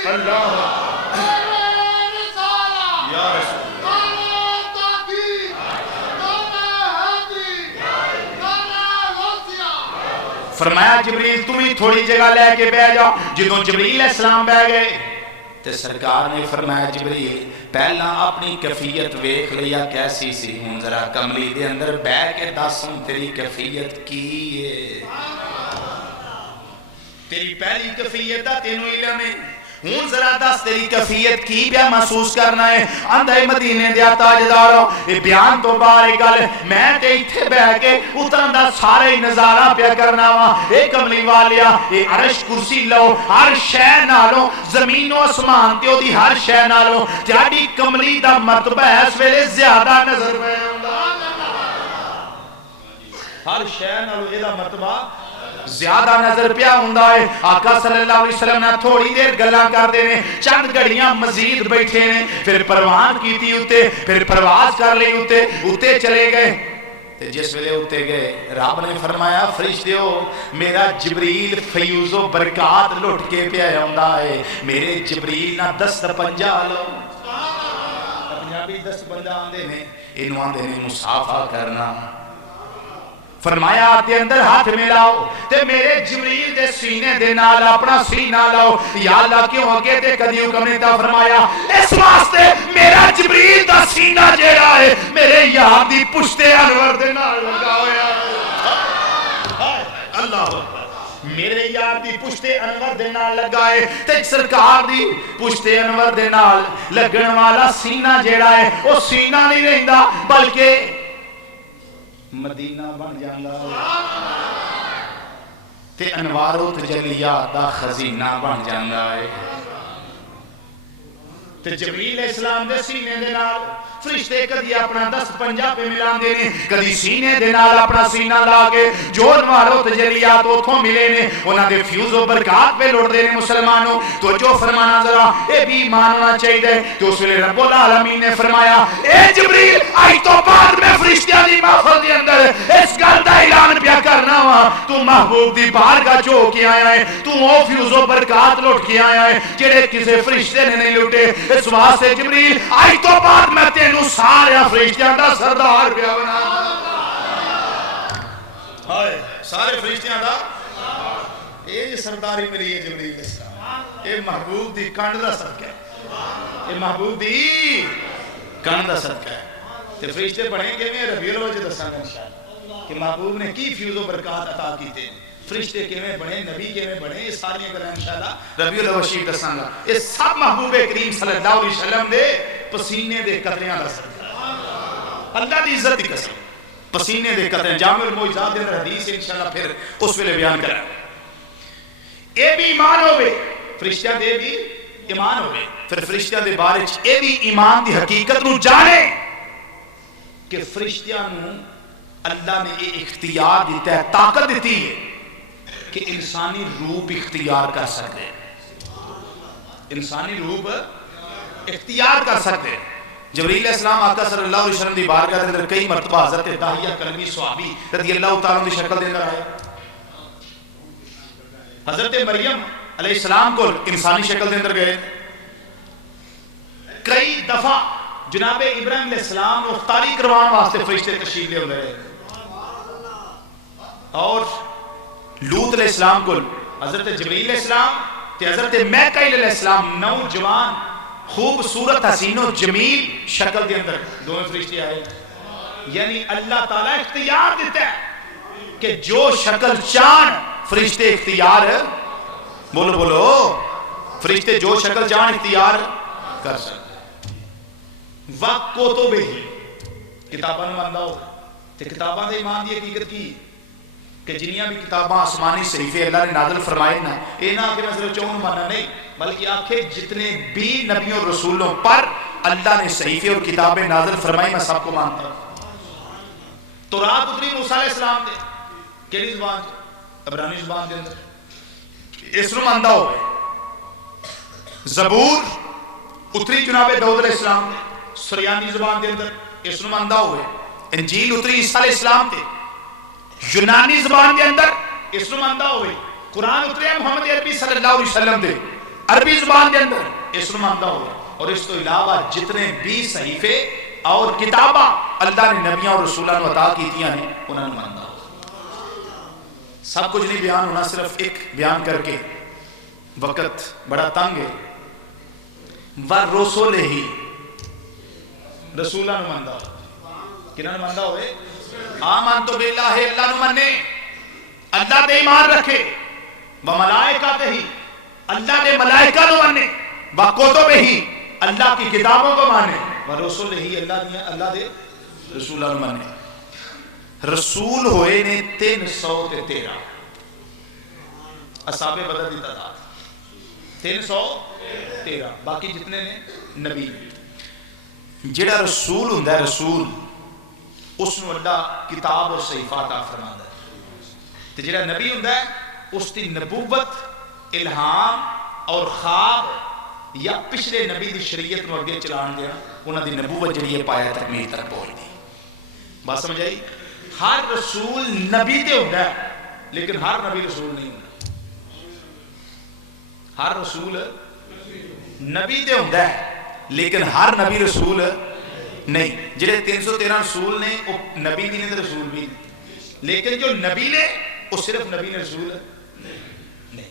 اللہ فرمایا جبریل تم ہی تھوڑی جگہ لے کے بیٹھ جاؤ. جدوں جبریل علیہ السلام بیٹھ گئے تے سرکار نے فرمایا جبریل پہلا اپنی کیفیت ویکھ لیا کیسی سی، ہن ذرا کملی دے اندر بیٹھ کے دس ہن تیری کیفیت کی ہے؟ تیری پہلی کیفیت دا تینوں علم ہے، ہوں ذرا دس تیری کیفیت کی پیا محسوس کرنا ہے؟ آندھے مدینے دیا تاجدارو یہ بیان تو باہر گل میں تے ایتھے بیٹھ کے اترن دا سارے نظارہ پیا کرنا وا. اے کملی والیا یہ عرش کرسی لو ہر شے نالوں زمین و اسمان تے دی ہر شے نالوں تہاڈی کملی دا مرتبہ اس ویلے زیادہ نظر پہ آندا، ہر شے نالوں اے دا مرتبہ زیادہ نظر پیا ہوندا ہے. آقا صلی اللہ علیہ وسلم نے تھوڑی دیر گلاں کردے نے، چند گھڑیاں مزید بیٹھے نے، پھر پروان کیتی اتے، پھر پرواز کر لئی اتے چلے گئے. تے جس ویلے اتے گئے رب نے فرمایا فرشتیو میرا جبریل فیوز و برکات لٹ کے پیا ہوندا ہے، میرے جبریل نہ دست پنجا لو. پنجابی دست پنجا آندے نے، اینو آندے نے مصافحہ کرنا. فرمایا آتے اندر ہاتھ ملاؤ تے میرے جبریل دے سینے دے نال اپنا سینہ لاؤ. یا اللہ کیوں اگے تے کدی حکم نہیں تھا فرمایا اس واسطے میرا جبریل دا سینہ جیڑا ہے میرے یار دی پشت انور دے نال لگا ہویا ہے. اللہ میرے یار دی پشت انور دے نال لگائے تے سرکار دی پشت انور دے نال لگن والا سینہ جیڑا ہے او سینہ نہیں رہندا بلکہ مدینہ بن جاندا تے انوار و تجلیات دا خزینہ بن جاندا ہے. تے جبریل علیہ السلام دے سینے دے نال فرشتے کدی اپنا دست پنجا پہ ملاندے نے، کدی سینے دے نال اپنا سینہ لا کے جو انوار و تجلیات اتھوں ملے نے انہاں دے فیوز و برکات پہ لوٹ دے نے. مسلمانوں تو جو فرمانا ذرا اے بھی ایمان ہونا چاہیے. تو اس لئے رب العالمین نے فرمایا اے جبریل آج تو بعد میں فرشتیاں دی محفل دے اندر اس گل دا اعلان پیا کرنا وا تو محبوب دی بارگاہ چ ہو کے آیا ہے، تو او فیوز و برکات لٹ کے آیا ہے جڑے کسے فرشتے نے نہیں لٹے۔ اس واسطے جبریل آج تو بعد میں تینوں سارے فرشتیاں دا سردار پیا بنا، ہائے سارے فرشتیاں دا یہ سرداری ملی ہے جبریل السلام، یہ محبوب دی کنڈ دا صدقہ ہے، یہ محبوب دی کنڈ دا صدقہ ہے۔ تے فرشتے پڑھیں کہ میں ربیع الاول دساں گا انشاءاللہ کہ محبوب نے کی فیوز و برکات عطا کیتے ہیں، فرشتے کیویں بنے، نبی کیویں بنے، یہ ساری گلاں انشاءاللہ ربیع الاول شریف دساں گا۔ یہ سب محبوب کریم صلی اللہ علیہ وسلم دے پسینے دے قطریاں دا صدقہ، اللہ دی عزت دی قسم، پسینے دے قطرے۔ جامع المعجزات دے حدیث انشاءاللہ پھر اس ویلے بیان کریں۔ اے بھی ایمان ہوئے فرشتیاں دے بھی ایمان ہوئے، پھر فرشتیاں دے بارے اے بھی ایمان دی حقیقت نو جانے کہ فرشتیاں نو اللہ نے یہ اختیار دیتا ہے، طاقت دیتی ہے کہ انسانی روپ اختیار کر سکتے ہیں، انسانی روپ اختیار کر سکتے ہیں۔ جبریل علیہ السلام آقا صلی اللہ علیہ وسلم دی بارگاہ کے اندر کئی مرتبہ حضرت داہیہ کلمی صحابی رضی اللہ تعالیٰ دی شکل دے اندر آئے، حضرت مریم علیہ السلام کو انسانی شکل دے اندر گئے، کئی دفعہ جناب ابراہیم علیہ السلام کو افطاری کروان واسطے فرشتے تشریف لے ہوئے، اور لوط علیہ السلام کو حضرت جبریل علیہ السلام تے حضرت میکائیل علیہ السلام نوجوان خوبصورت حسین و جمیل شکل دے اندر دونوں فرشتے آئے۔ یعنی اللہ تعالیٰ اختیار دیتا ہے کہ جو شکل چاند فرشتے اختیار، بولو بولو، فرشتے جو شکل چاند اختیار کر سکتے۔ وقت کو تو بھی کتاباں نے ماندا ہو تے کتاباں دے ایمان دی حقیقت کی کہ جنیاں بھی کتاباں آسمانی صحیفے اللہ نے نازل فرمائے نا، اے نہ کہ میں صرف چون ماننا نہیں، بلکہ آخر جتنے بھی نبیوں اور رسولوں پر اللہ نے صحیفے اور کتابیں نازل فرمائی میں سب کو مانتا ہوں۔ تورات اتری موسیٰ علیہ السلام دے کیڑی زبان دے؟ عبرانی زبان دے اندر، اس نو ماندا ہو۔ زبور اتری جناب داؤد علیہ السلام دے سریانی زبان دے اندر، اس نو ماندا ہوئے۔ انجیل اتری عیسیٰ علیہ السلام دے یونانی زبان دے اندر، اس نو ماندا ہوئے۔ قرآن اتریا محمد عربی صلی اللہ علیہ وسلم دے عربی زبان دے اندر، اس نو ماندا ہوئے۔ اور اس تو علاوہ جتنے بھی صحیفے اور کتاباں اللہ نے نبیاں اور رسولاں نو عطا کیتیاں نے انہاں نو ماندا ہوئے۔ سب کچھ نہیں بیان ہونا، صرف ایک بیان کر کے وقت بڑا تنگ ہے۔ وَالرُّسُلِ ہی رسولہ نو ماندا ہوئے، کنہاں نو ماندا ہوئے؟ آمنت باللہ، اللہ نو منے، اللہ دے ایمان رکھے، وملائکتہ ہی، اللہ دے ملائکہ نو منے، وکتب ہی، اللہ کی کتابوں کو مانے، ورسول ہی، اللہ دے رسولہ نو منے۔ رسول ہوئے نے 313 اصحاب بدر دی تعداد 313، باقی جتنے نے نبی۔ جڑا رسول ہوندا ہے، رسول اس نو اللہ کتاب اور صحیفہ عطا فرماندا ہے، تے جڑا نبی ہوندا ہے اس دی نبوت، الہام اور خواب یا پچھلے نبی دی شریعت نو اگے چلان دیا، انہاں دی نبوت جڑی ہے پایا تکمیل تک پہنچ دی۔ بات سمجھ آئی؟ ہر رسول نبی تے ہوندا ہے لیکن ہر نبی رسول نہیں ہوندا۔ ہر رسول نبی تے ہوندا ہے لیکن ہر نبی رسول نہیں۔ جڑے 313 رسول نے وہ نبی بھی نہیں تے رسول بھی نہیں، لیکن جو نبی نے وہ صرف نبی نے رسول نہیں۔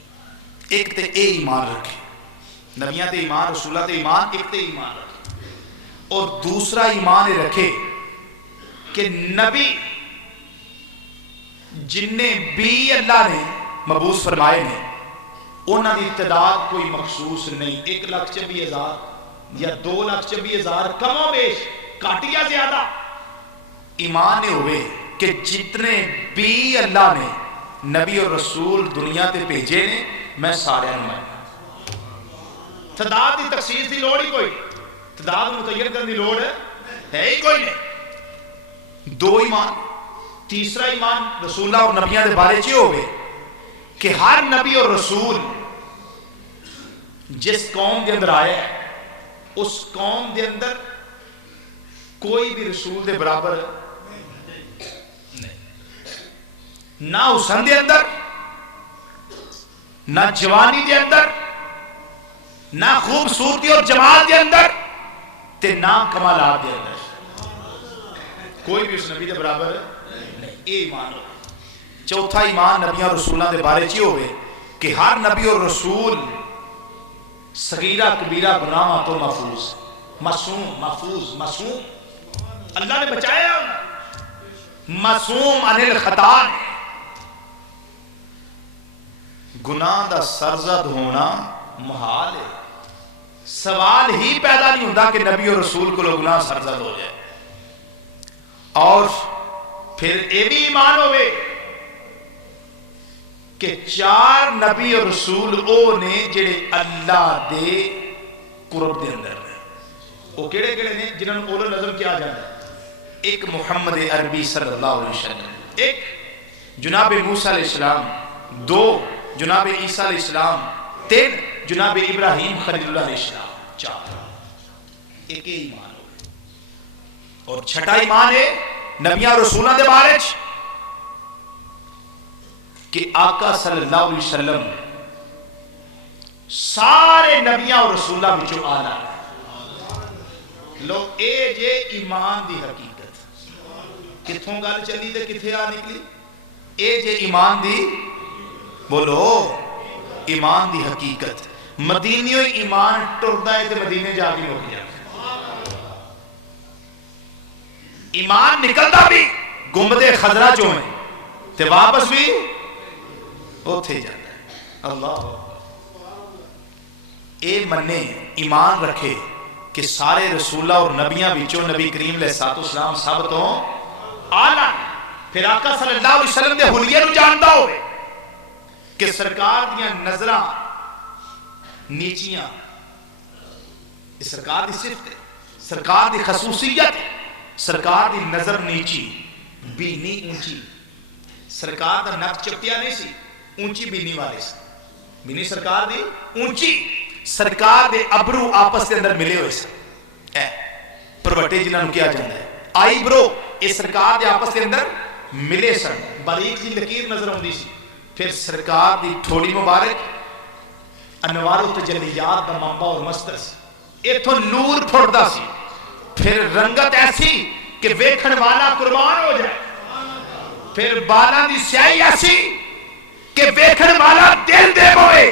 ایک تے اے ایمان رکھے، نبیاں تے ایمان، رسولہ تے ایمان، ایک تے ایمان رکھے، اور دوسرا ایمان رکھے کہ نبی جننے بھی اللہ نے مبعوث فرمائے نے انہاں دی تعداد کوئی مخصوص نہیں، 1,26,000 یا 2,26,000 کم و بیش، کٹ یا زیادہ۔ ایمان ہوئے کہ جتنے بھی اللہ نے نبی اور رسول دنیا تے بھیجے نے میں سارے نمائیں۔ تعداد دی تخصیص دی لوڑ ہی کوئی، تعداد متعین کرنے دی لوڑ ہے ہی کوئی نہیں۔ دو ایمان۔ تیسرا ایمان رسولہ اور نبیان دے بارے چی ہوئے کہ ہر نبی اور رسول جس قوم دے اندر آیا ہے اس قوم دے اندر کوئی بھی رسول دے برابر نہیں۔ نہ حسن دے اندر، نہ جوانی دے اندر، نہ خوبصورتی اور جمال دے اندر، تے نہ کمالات دے اندر، کوئی بھی اس نبی دے برابر نہیں. اے ایمان ہو. چوتھا ایمان نبیوں اور رسولوں دے بارے چی ہوئے کہ ہر نبی اور رسول صغیرہ کبیرہ گناہاں تو محفوظ، معصوم، محفوظ، معصوم. اللہ نے بچایا، معصوم عن الخطا. گناہ دا سرزد ہونا محال ہے. سوال ہی پیدا نہیں ہوتا کہ نبی اور رسول کو گناہ سرزد ہو جائے. اور پھر یہ بھی ایمان ہوئے کہ 4 نبی اور رسول او نے جڑے اللہ دے قرب دے اندر ہیں. وہ کیڑے کیڑے نے جنہوں نے اولو نظم کیا جاتا ہے؟ ایک محمد عربی صلی اللہ علیہ وسلم، ایک جناب موسیٰ علیہ السلام، 2 جناب عیسیٰ علیہ السلام، 3 جناب ابراہیم خلیل اللہ علیہ السلام، 4. ایک ایمان ہوئے. اور چھٹا ایمان ہے نبیاں اور رسولوں دے بارے کہ آقا صلی اللہ علیہ وسلم سارے نبیاں اور رسولوں بچوں آلہ ہے. لوگ اے جے ایمان دی حقیقت کتھوں گل چلی تے کتھے آ نکلی؟ اے جے ایمان دی، بولو ایمان دی حقیقت. مدینیوں ایمان ٹردہ ہے تے مدینے جا کے لوگ جاتے. ایمان نکلتا بھی گنبد خضرا چوں ہے تے واپس بھی اوتھے جاتا ہے. اللہ اے منے ایمان رکھے کہ سارے رسولہ اور نبیاں بچوں نبی کریم علیہ السلام سب تو آلہ. پھر آقا صلی اللہ علیہ وسلم دے حلیے نو جاندا ہوئے کہ سرکار دیاں نظراں نیچیاں، سرکار دی صفت ہے، سرکار دی خصوصیت ہے. سرکار دی نظر نیچی، بینی اونچی. سرکار دا نک چپٹیا نہیں سی، اونچی بینی والے سی. بینی سرکار دی اونچی. سرکار دے ابرو آپس کے اندر ملے ہوئے سے پروٹے جنہوں کیا جاتا ہے آئی برو. اس سرکار دے آپس کے اندر ملے سن، باریک سی لکیر نظر آتی سی. پھر سرکار دی تھوڑی مبارک انوار و تجلیات دا منبع اور مصدر سی. ایتھوں نور پھڑدا سی. پھر رنگت ایسی کہ ویکھن والا قربان ہو جائے. پھر بالاں دی سیاہی ایسی کہ ویکھن والا دل دے ہوئے.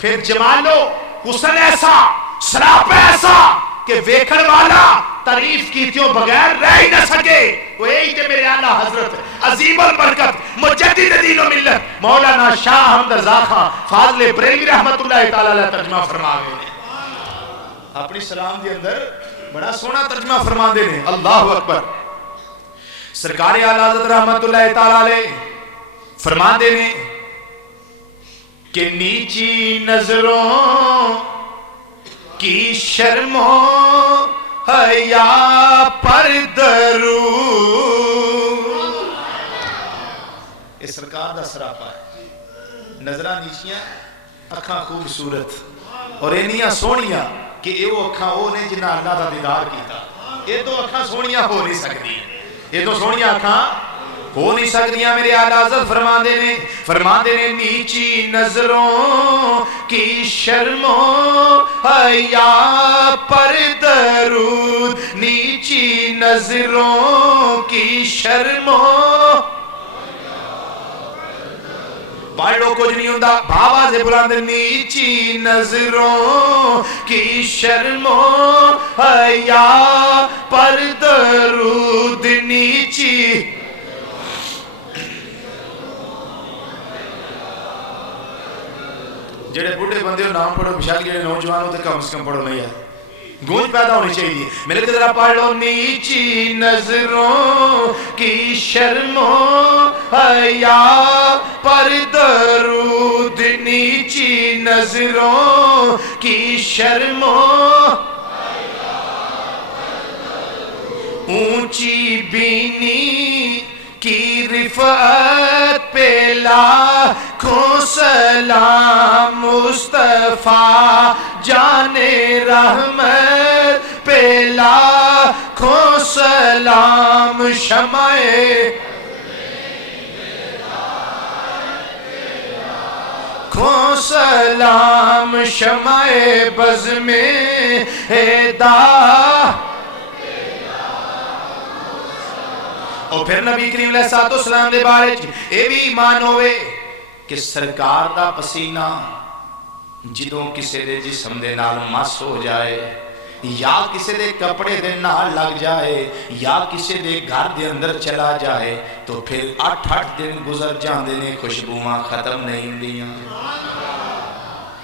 پھر جمالو حسن ایسا، سراپ ایسا کہ ویکھن والا تعریف کیتیوں بغیر رہ ہی نہ سکے. وہ یہی تے میرے آلہ حضرت عظیم البرکت مجدد دین و ملت مولانا شاہ حمد رضا خان فاضل بریلوی رحمت اللہ تعالی علیہ ترجمہ فرما گئے ہیں. اپنی سلام دے اندر بڑا سونا ترجمہ فرما دے ہیں. اللہ اکبر. سرکار اعلیٰ حضرت رحمت اللہ تعالی علیہ فرما دے ہیں کہ نیچی نظروں کی شرم و حیا پر درود. اس سرکار دا سراپا ہے. نظرہ نیچیاں، اکھاں خوبصورت اور اینیاں سونیاں کہ اے وہ اکھاں وہ نے جنہاں اللہ دا دیدار کیتا. یہ تو اکھاں سونیاں ہو نہیں سکتی، یہ تو سونیاں اکھاں ہو نہیں سکتیاں. میرے آلہ حضرت فرما دے نے نیچی نظروں کی شرم و حیا پر درود. نیچی نظروں کی شرم و پڑھو کچھ نہیں ہوتا بابا سے بلند. نیچی نظروں کی شرم و حیا پر درود. نیچی جڑے بڑھے بندے ہو نام پڑھو، بشاک جڑے نوجوان ہوتے کم سے کم پڑھو نہیں ہے. گونج پیدا ہونی چاہیے. میرے کے ذرا پڑھ لو. نیچی نظروں کی شرم و حیا پر درود. نیچی نظروں کی شرم و اونچی بینی کی رفعت پہ لاکھوں سلام. مصطفیٰ جان رحمت پہ لاکھوں سلام. شمع سلام شمع بز میں اور پھر نبی کریم علیہ السلام دے بارے اے بھی ایمان ہوئے کہ سرکار دا پسینہ جدوں کسے دے جسم دے نال مس ہو جائے یا کسے دے کپڑے دے نال لگ جائے یا کسے دے گھر دے اندر چلا جائے تو پھر 8 دن گزر جاندے نے خوشبوواں ختم نہیں دیاں.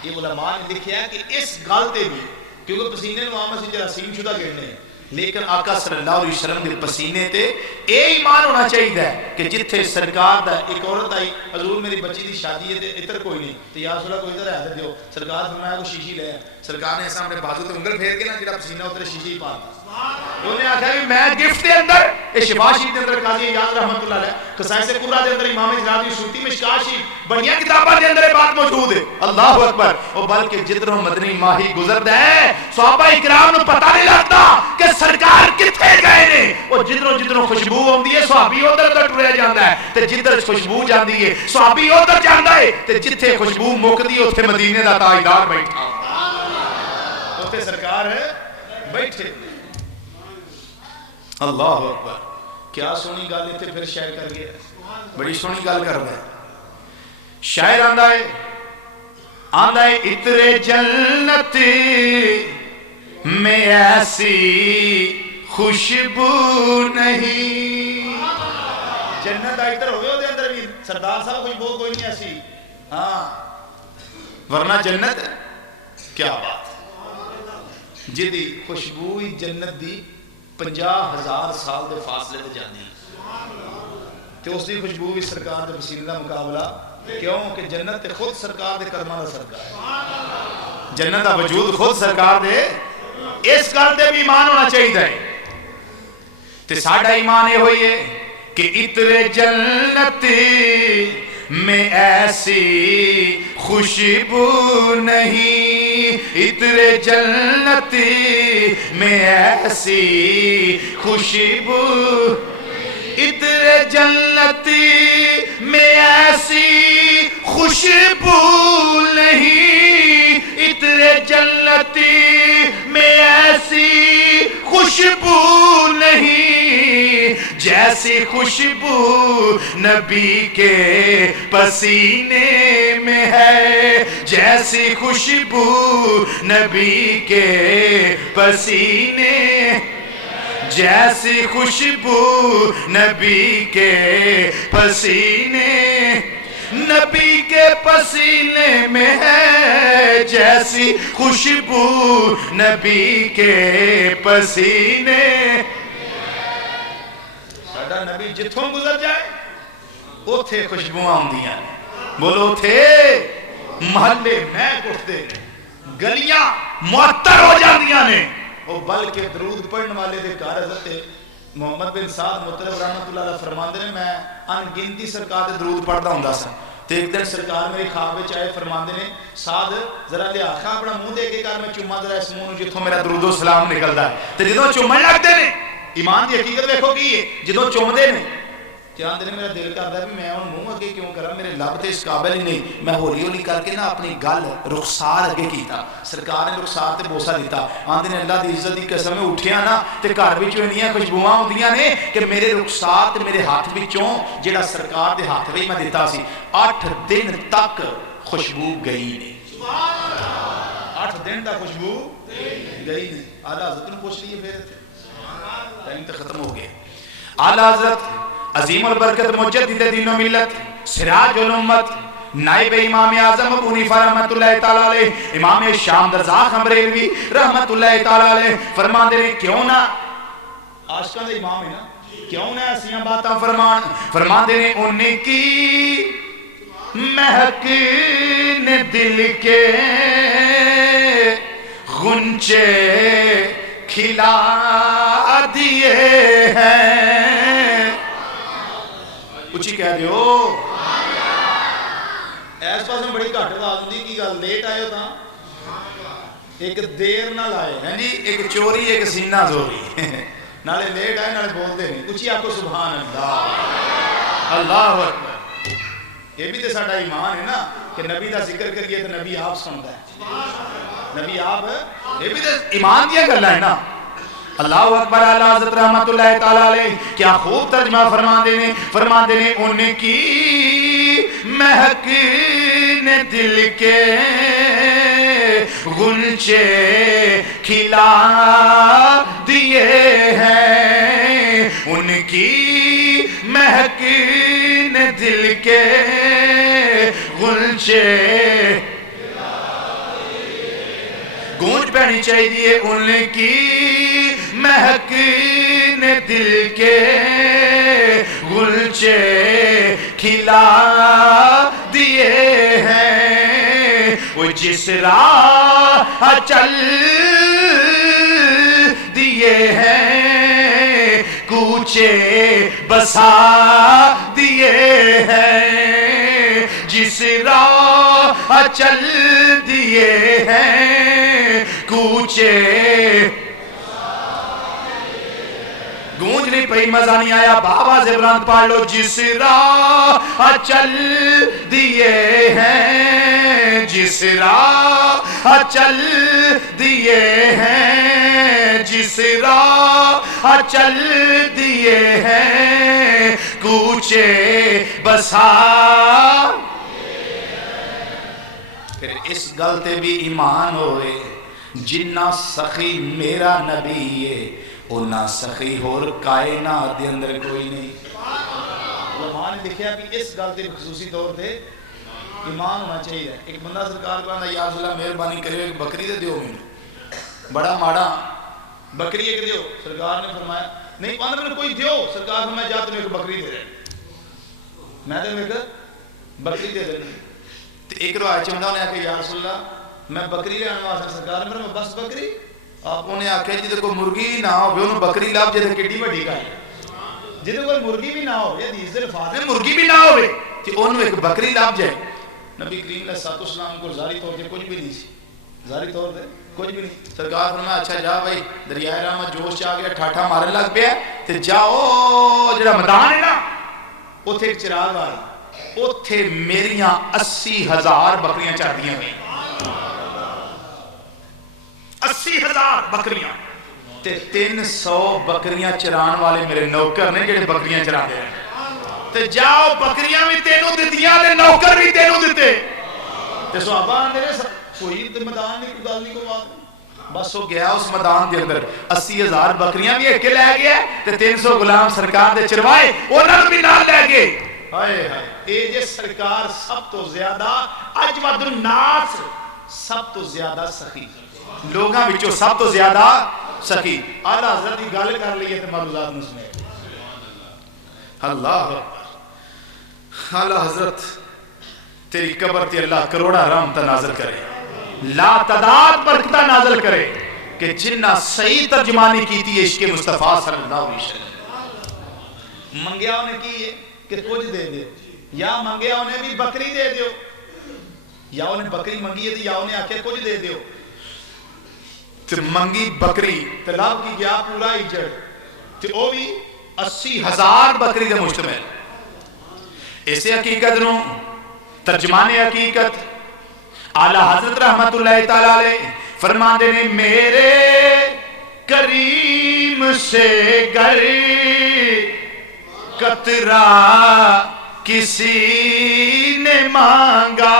یہ علماء نے لکھیا ہے کہ اس گل تے بھی کیونکہ پسینے نو عام اسی جراثیم شدہ گھڑنے لیکن آقا صلی اللہ علیہ وسلم کے پسینے تے اے ایمان ہونا چاہیے کہ جتھے سرکار دا ایک عورت آئی حضور میری بچی دی شادی ہے تے اتر کوئی نہیں تو یا رسول اللہ کوئی ادھر ہے دیو سرکار فرمایا کو شیشی لے سرکار نے سامنے بازو تے انگل پھیر کے نا جڑا پسینہ اترے شیشی پا انہوں نے آکھا بھی میں گفٹ دے اندر اس شفا شریف دے اندر قاضی یاد رحمت اللہ علیہ قصائص قرآن دے اندر امام جنابی سوتی مشکا شریف بڑیاں کتاباں دے اندر بات موجود ہے. اللہ اکبر. اور بلکہ جدروں مدنی ماہی گزردا ہے صحابہ اکرام نو پتہ نہیں لگتا کہ سرکار کتھے گئے نے اور جدروں خوشبو ہوندی ہے صحابی ادھر ٹریا جاندا ہے تے جدھر خوشبو جاندی ہے صحابی ادھر جاندا ہے تے جتھے خوشبو مکدی اوتھے مدینے دا تاجدار بیٹھا اوتھے سرکار بیٹھے. اللہ اکبر. کیا سونی گل اتنے پھر شاعر کر گیا بڑی سونی گل کرتا ہے شاعر آندا ہے اترے جنت میں ایسی خوشبو نہیں. جنت اتر ہوئے ہو دے اندر بھی سردار صاحب خوشبو کوئی نہیں ایسی ہاں ورنہ جنت کیا بات جدی خوشبو جنت دی 50,000 سال دے فاصلے تے جاندی تے اس دی خوشبو بھی سرکار دے پسینے دا مقابلہ کیوں کہ جنت تے خود سرکار دے کرماں دا صدقہ ہے. جنت دا وجود خود سرکار دے اس گل تے بھی ایمان ہونا چاہیے تے ساڈا ایمان یہ ہوئی ہے کہ اترے جنت میں ایسی خوشبو نہیں اترے جنت میں ایسی خوشبو اترے جنت میں ایسی خوشبو نہیں اترے جنت میں ایسی خوشبو نہیں جیسی خوشبو نبی کے پسینے میں ہے جیسی خوشبو نبی کے پسینے جیسی خوشبو نبی کے پسینے نبی کے پسینے میں ہے جیسی خوشبو نبی کے پسینے. ساڈا نبی جتھوں گزر جائے اوتھے خوشبوواں ہوندیاں بولو تھے محلے محک اٹھدے گلیاں معطر ہو جاندیاں نے. اور بلکہ درود پڑھن والے دے گھر حضرت محمد بن سعد مطلب رحمت اللہ علیہ فرماندے نے میں ان گنتی سرکار دے درود پڑھدا ہوندا سا تے ایک دن سرکار میری خواب وچ آئے فرماندے نے سعد ذرا لیا کھا اپنا منہ دے کے کر میں چوما ذرا اس منہ نوں جتھوں میرا درود و سلام نکلدا ہے تے جدوں چومن لگدے نے ایمان دی حقیقت دیکھو کی ہے جدوں چومدے نے کیا اندر میرا دل کردا ہے میں ہن منہ اگے کیوں کراں میرے لب تے اس قابل ہی نہیں میں ہولی ہولی کر کے نا اپنی گل رخسار اگے کیتا سرکار نے رخسار تے بوسا دیتا آندے نے اللہ دی عزت دی قسم اٹھیا نا تے گھر وچ انیاں خوشبوواں ہوندیاں نے کہ میرے رخسار تے میرے ہاتھ وچوں جڑا سرکار دے ہاتھ وچ میں دیتا سی 8 دن تک خوشبو گئی نہیں. سبحان اللہ 8 دن تک خوشبو گئی نہیں. اعلی حضرت نے پوچھ لیے پھر ٹائم تے ختم ہو گیا. اعلی حضرت عظیم البرکت مجدد دین و ملت سراج الامت نائب امام اعظم ابو حنیفہ رحمت اللہ تعالی علیہ امام شام رضا بریلوی رحمت اللہ تعالی علیہ فرماندے نے کیوں نہ عاشقاں دے امام ہے نا کیوں نہ ایسیاں باتاں فرماندے نے ان کی مہک نے دل کے غنچے کھلا دیے ہیں. اچھی کہہ دیو ایس پاس میں بڑی گھٹ آواز ہوندی کی گل لیٹ آئے ہو تاں ایک دیر نہ لائے ہیں جی ایک چوری ایک سینہ زوری نالے لیٹ آئے نالے بولتے نہیں. اچھی آپ کو سبحان اللہ اللہ اکبر. یہ بھی تے ساڈا ایمان ہے نا کہ نبی دا ذکر کریے تو نبی آپ سنتا ہے، نبی آپ یہ بھی ایمان دیا گلا ہے نا۔ اللہ اکبر، اعلیٰ حضرت رحمت اللہ تعالیٰ علیہ کیا خوب ترجمہ فرما دینے ان کی مہک نے دل کے غنچے کھلا دیے ہیں، ان کی مہک نے دل کے غنچے گونج پہنی چاہیے، ان کی مہک نے دل کے غنچے کھلا دیے ہیں، وہ جس راہ چل دیے ہیں کوچے بسا دیے ہیں، جس راہ چل دیے ہیں کوچے گونج نہیں پئی، مزہ نہیں آیا، بابا زبران پڑھ لو، جس راہ چل دیے ہیں، جس راہ چل دیے ہیں، جس راہ چل دیے ہیں کوچے بسا۔ پھر اس گل تے بھی ایمان ہوئے، جنہ سخی میرا نبی ہے اونا سخی اور کائنات دے اندر کوئی نہیں۔ علماء نے دیکھا کہ اس گل تے خصوصی طور تے ایمان ہونا چاہیے۔ ایک بندہ سرکار کو آنا، یا رسول اللہ مہربانی کرے ایک بکری دے دیو میں، بڑا ماڑا بکری ایک دیو۔ سرکار نے فرمایا نہیں پاندر میں کوئی دیو، سرکار فرمایا جا تمہیں ایک بکری دے رہے، میں دے میں ایک بکری دے رہے۔ ایک روایت چمدہ نے آکے یا رسول اللہ میں بکری لے آنے واسطے، سرکار نے فرمایا بس بکری؟ آپ انہیں آکھے جدے کوئی مرگی نہ ہو بھی انہوں بکری لاب جدے کٹی بڑی کا ہے، جدے کوئی مرگی بھی نہ ہو، یہ حدیث الفاظ ہے مرگی بھی نہ ہو کہ انہوں ایک بکری لاب جائے۔ نبی کریم علیہ السلام کو ظاہری طور سے کچھ بھی نہیں سی، ظاہری طور سے کچھ بھی نہیں۔ سرکار فرمایا اچھا جا بھائی، دریائے رحمت جوش چاہ گیا، ٹھاٹھا مارن لگ پیا تے جاؤ جڑا میدان ہے نا اوتھے ایک چراغ آئی، اوتھے میریاں 80,000 بکریاں چار دیاں گئیں، 80,000 بکریاں تے 300 بکریاں چران والے میرے نوکر نے جڑے بکریاں چرا دے ہیں، تے جاؤ بکریاں بھی تینوں دیتیاں تے نوکر بھی تینوں دیتے تے صحابہ آنے رہے کوئی میدان نہیں، کوئی گل نہیں، کوئی بات نہیں، بس وہ گیا اس میدان دے اندر 80,000 بکریاں بھی ایک لے گیا تے 300 غلام سرکار دے چروائے انہوں بھی نال لے گئے۔ ہائے ہائے، اے جے سرکار سب تو زیادہ اجود الناس، سب تو زیادہ سخی لوگاں بچوں سب تو زیادہ سخی۔ اعلیٰ حضرت کی گل کر لیے تو معلومات نہ سنے۔ اللہ اعلیٰ حضرت تیری قبر تے اللہ کروڑا رحمت نازل کرے، لا تعداد برکتہ نازل کرے کہ جنہ صحیح ترجمانی کی تھی عشق مصطفیٰ صلی اللہ علیہ وسلم۔ منگیا انہیں کی ہے کہ کچھ دے دے، یا منگیا انہیں بھی بکری دے دیو، یا انہیں بکری منگی ہے یا انہیں آکھے کچھ دے دیو، تے منگی بکری طلب کی گیا پورا اجڑ تے او بھی 80,000 بکری دے مشتمل۔ اسے حقیقت نو ترجمان حقیقت اعلیٰ حضرت رحمت اللہ تعالیٰ علیہ فرما دینے میرے کریم سے گر قطرہ کسی نے مانگا،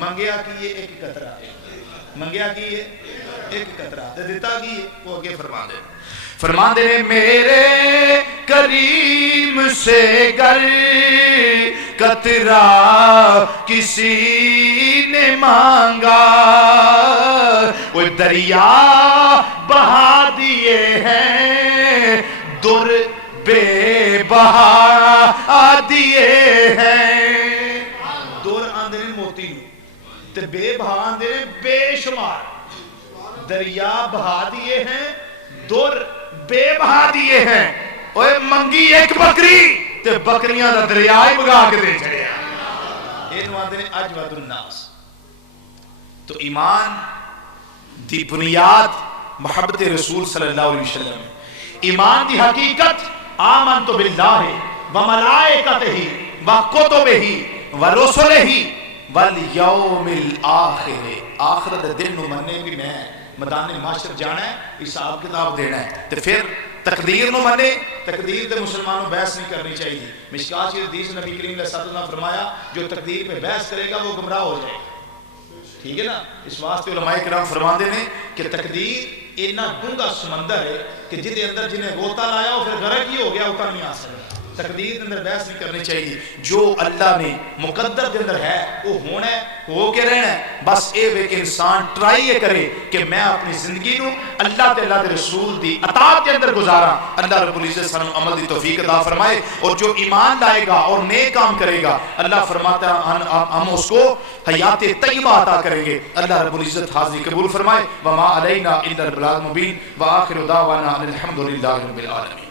منگیا کی یہ ایک قطرہ، منگیا کی یہ ایک قطرہ دیتا کی وہ آگے فرما دے میرے کریم سے گر قطرہ کسی نے مانگا، وہ دریا بہا دیے ہیں در بے بہا دیے ہیں، در آندھے موتی تے بے بہا آندھے بے شمار، دریا بہا دیے ہیں در بے بہا دیے ہیں۔ اوہ منگی ایک بکری تے بکریاں دا دریائی بگا کے دے چھڑے ہیں۔ یہ نوادے نے اجود الناس۔ تو ایمان دی بنیاد محبت رسول صلی اللہ علیہ وسلم، ایمان دی حقیقت آمنت باللہ و ملائکتہ و کتبہ ورسلہ والیوم الآخر، آخرت دن نو مننے بھی میں میدان معاشر جانا ہے، حساب کتاب دینا ہے، تو پھر تقدیر نو منے، تقدیر تے مسلمانوں بحث نہیں کرنی چاہیے۔ مشکات کی حدیث نبی کریم علیہ الصلوۃ والسلام فرمایا جو تقدیر پہ بحث کرے گا وہ گمراہ ہو جائے گا، ٹھیک ہے نا۔ اس واسطے علماء کرام فرماندے نے کہ تقدیر اتنا ڈونگا سمندر ہے کہ جدے اندر جنہیں غوطہ لایا وہ پھر غرق ہی ہو گیا، اوپر نہیں آ سکتا۔ تقدیر کے اندر بحث نہیں کرنی چاہیے، جو اللہ نے مقدر کے اندر ہے وہ ہونا ہے، ہو کے رہنا ہے۔ بس اے وے کہ انسان ٹرائی یہ کرے کہ میں اپنی زندگی نو اللہ تے اللہ دے رسول دی اطاعت کے اندر گزارا۔ اللہ رب العزت سانو عمل دی توفیق عطا فرمائے، اور جو ایمان لائے گا اور نیک کام کرے گا اللہ فرماتا ہے ہم اس کو حیات طیبہ عطا کریں گے۔ اللہ رب العزت حاضری قبول فرمائے۔ وما علینا الا البلاغ المبین، وآخر دعوانا الحمد للہ رب العالمین۔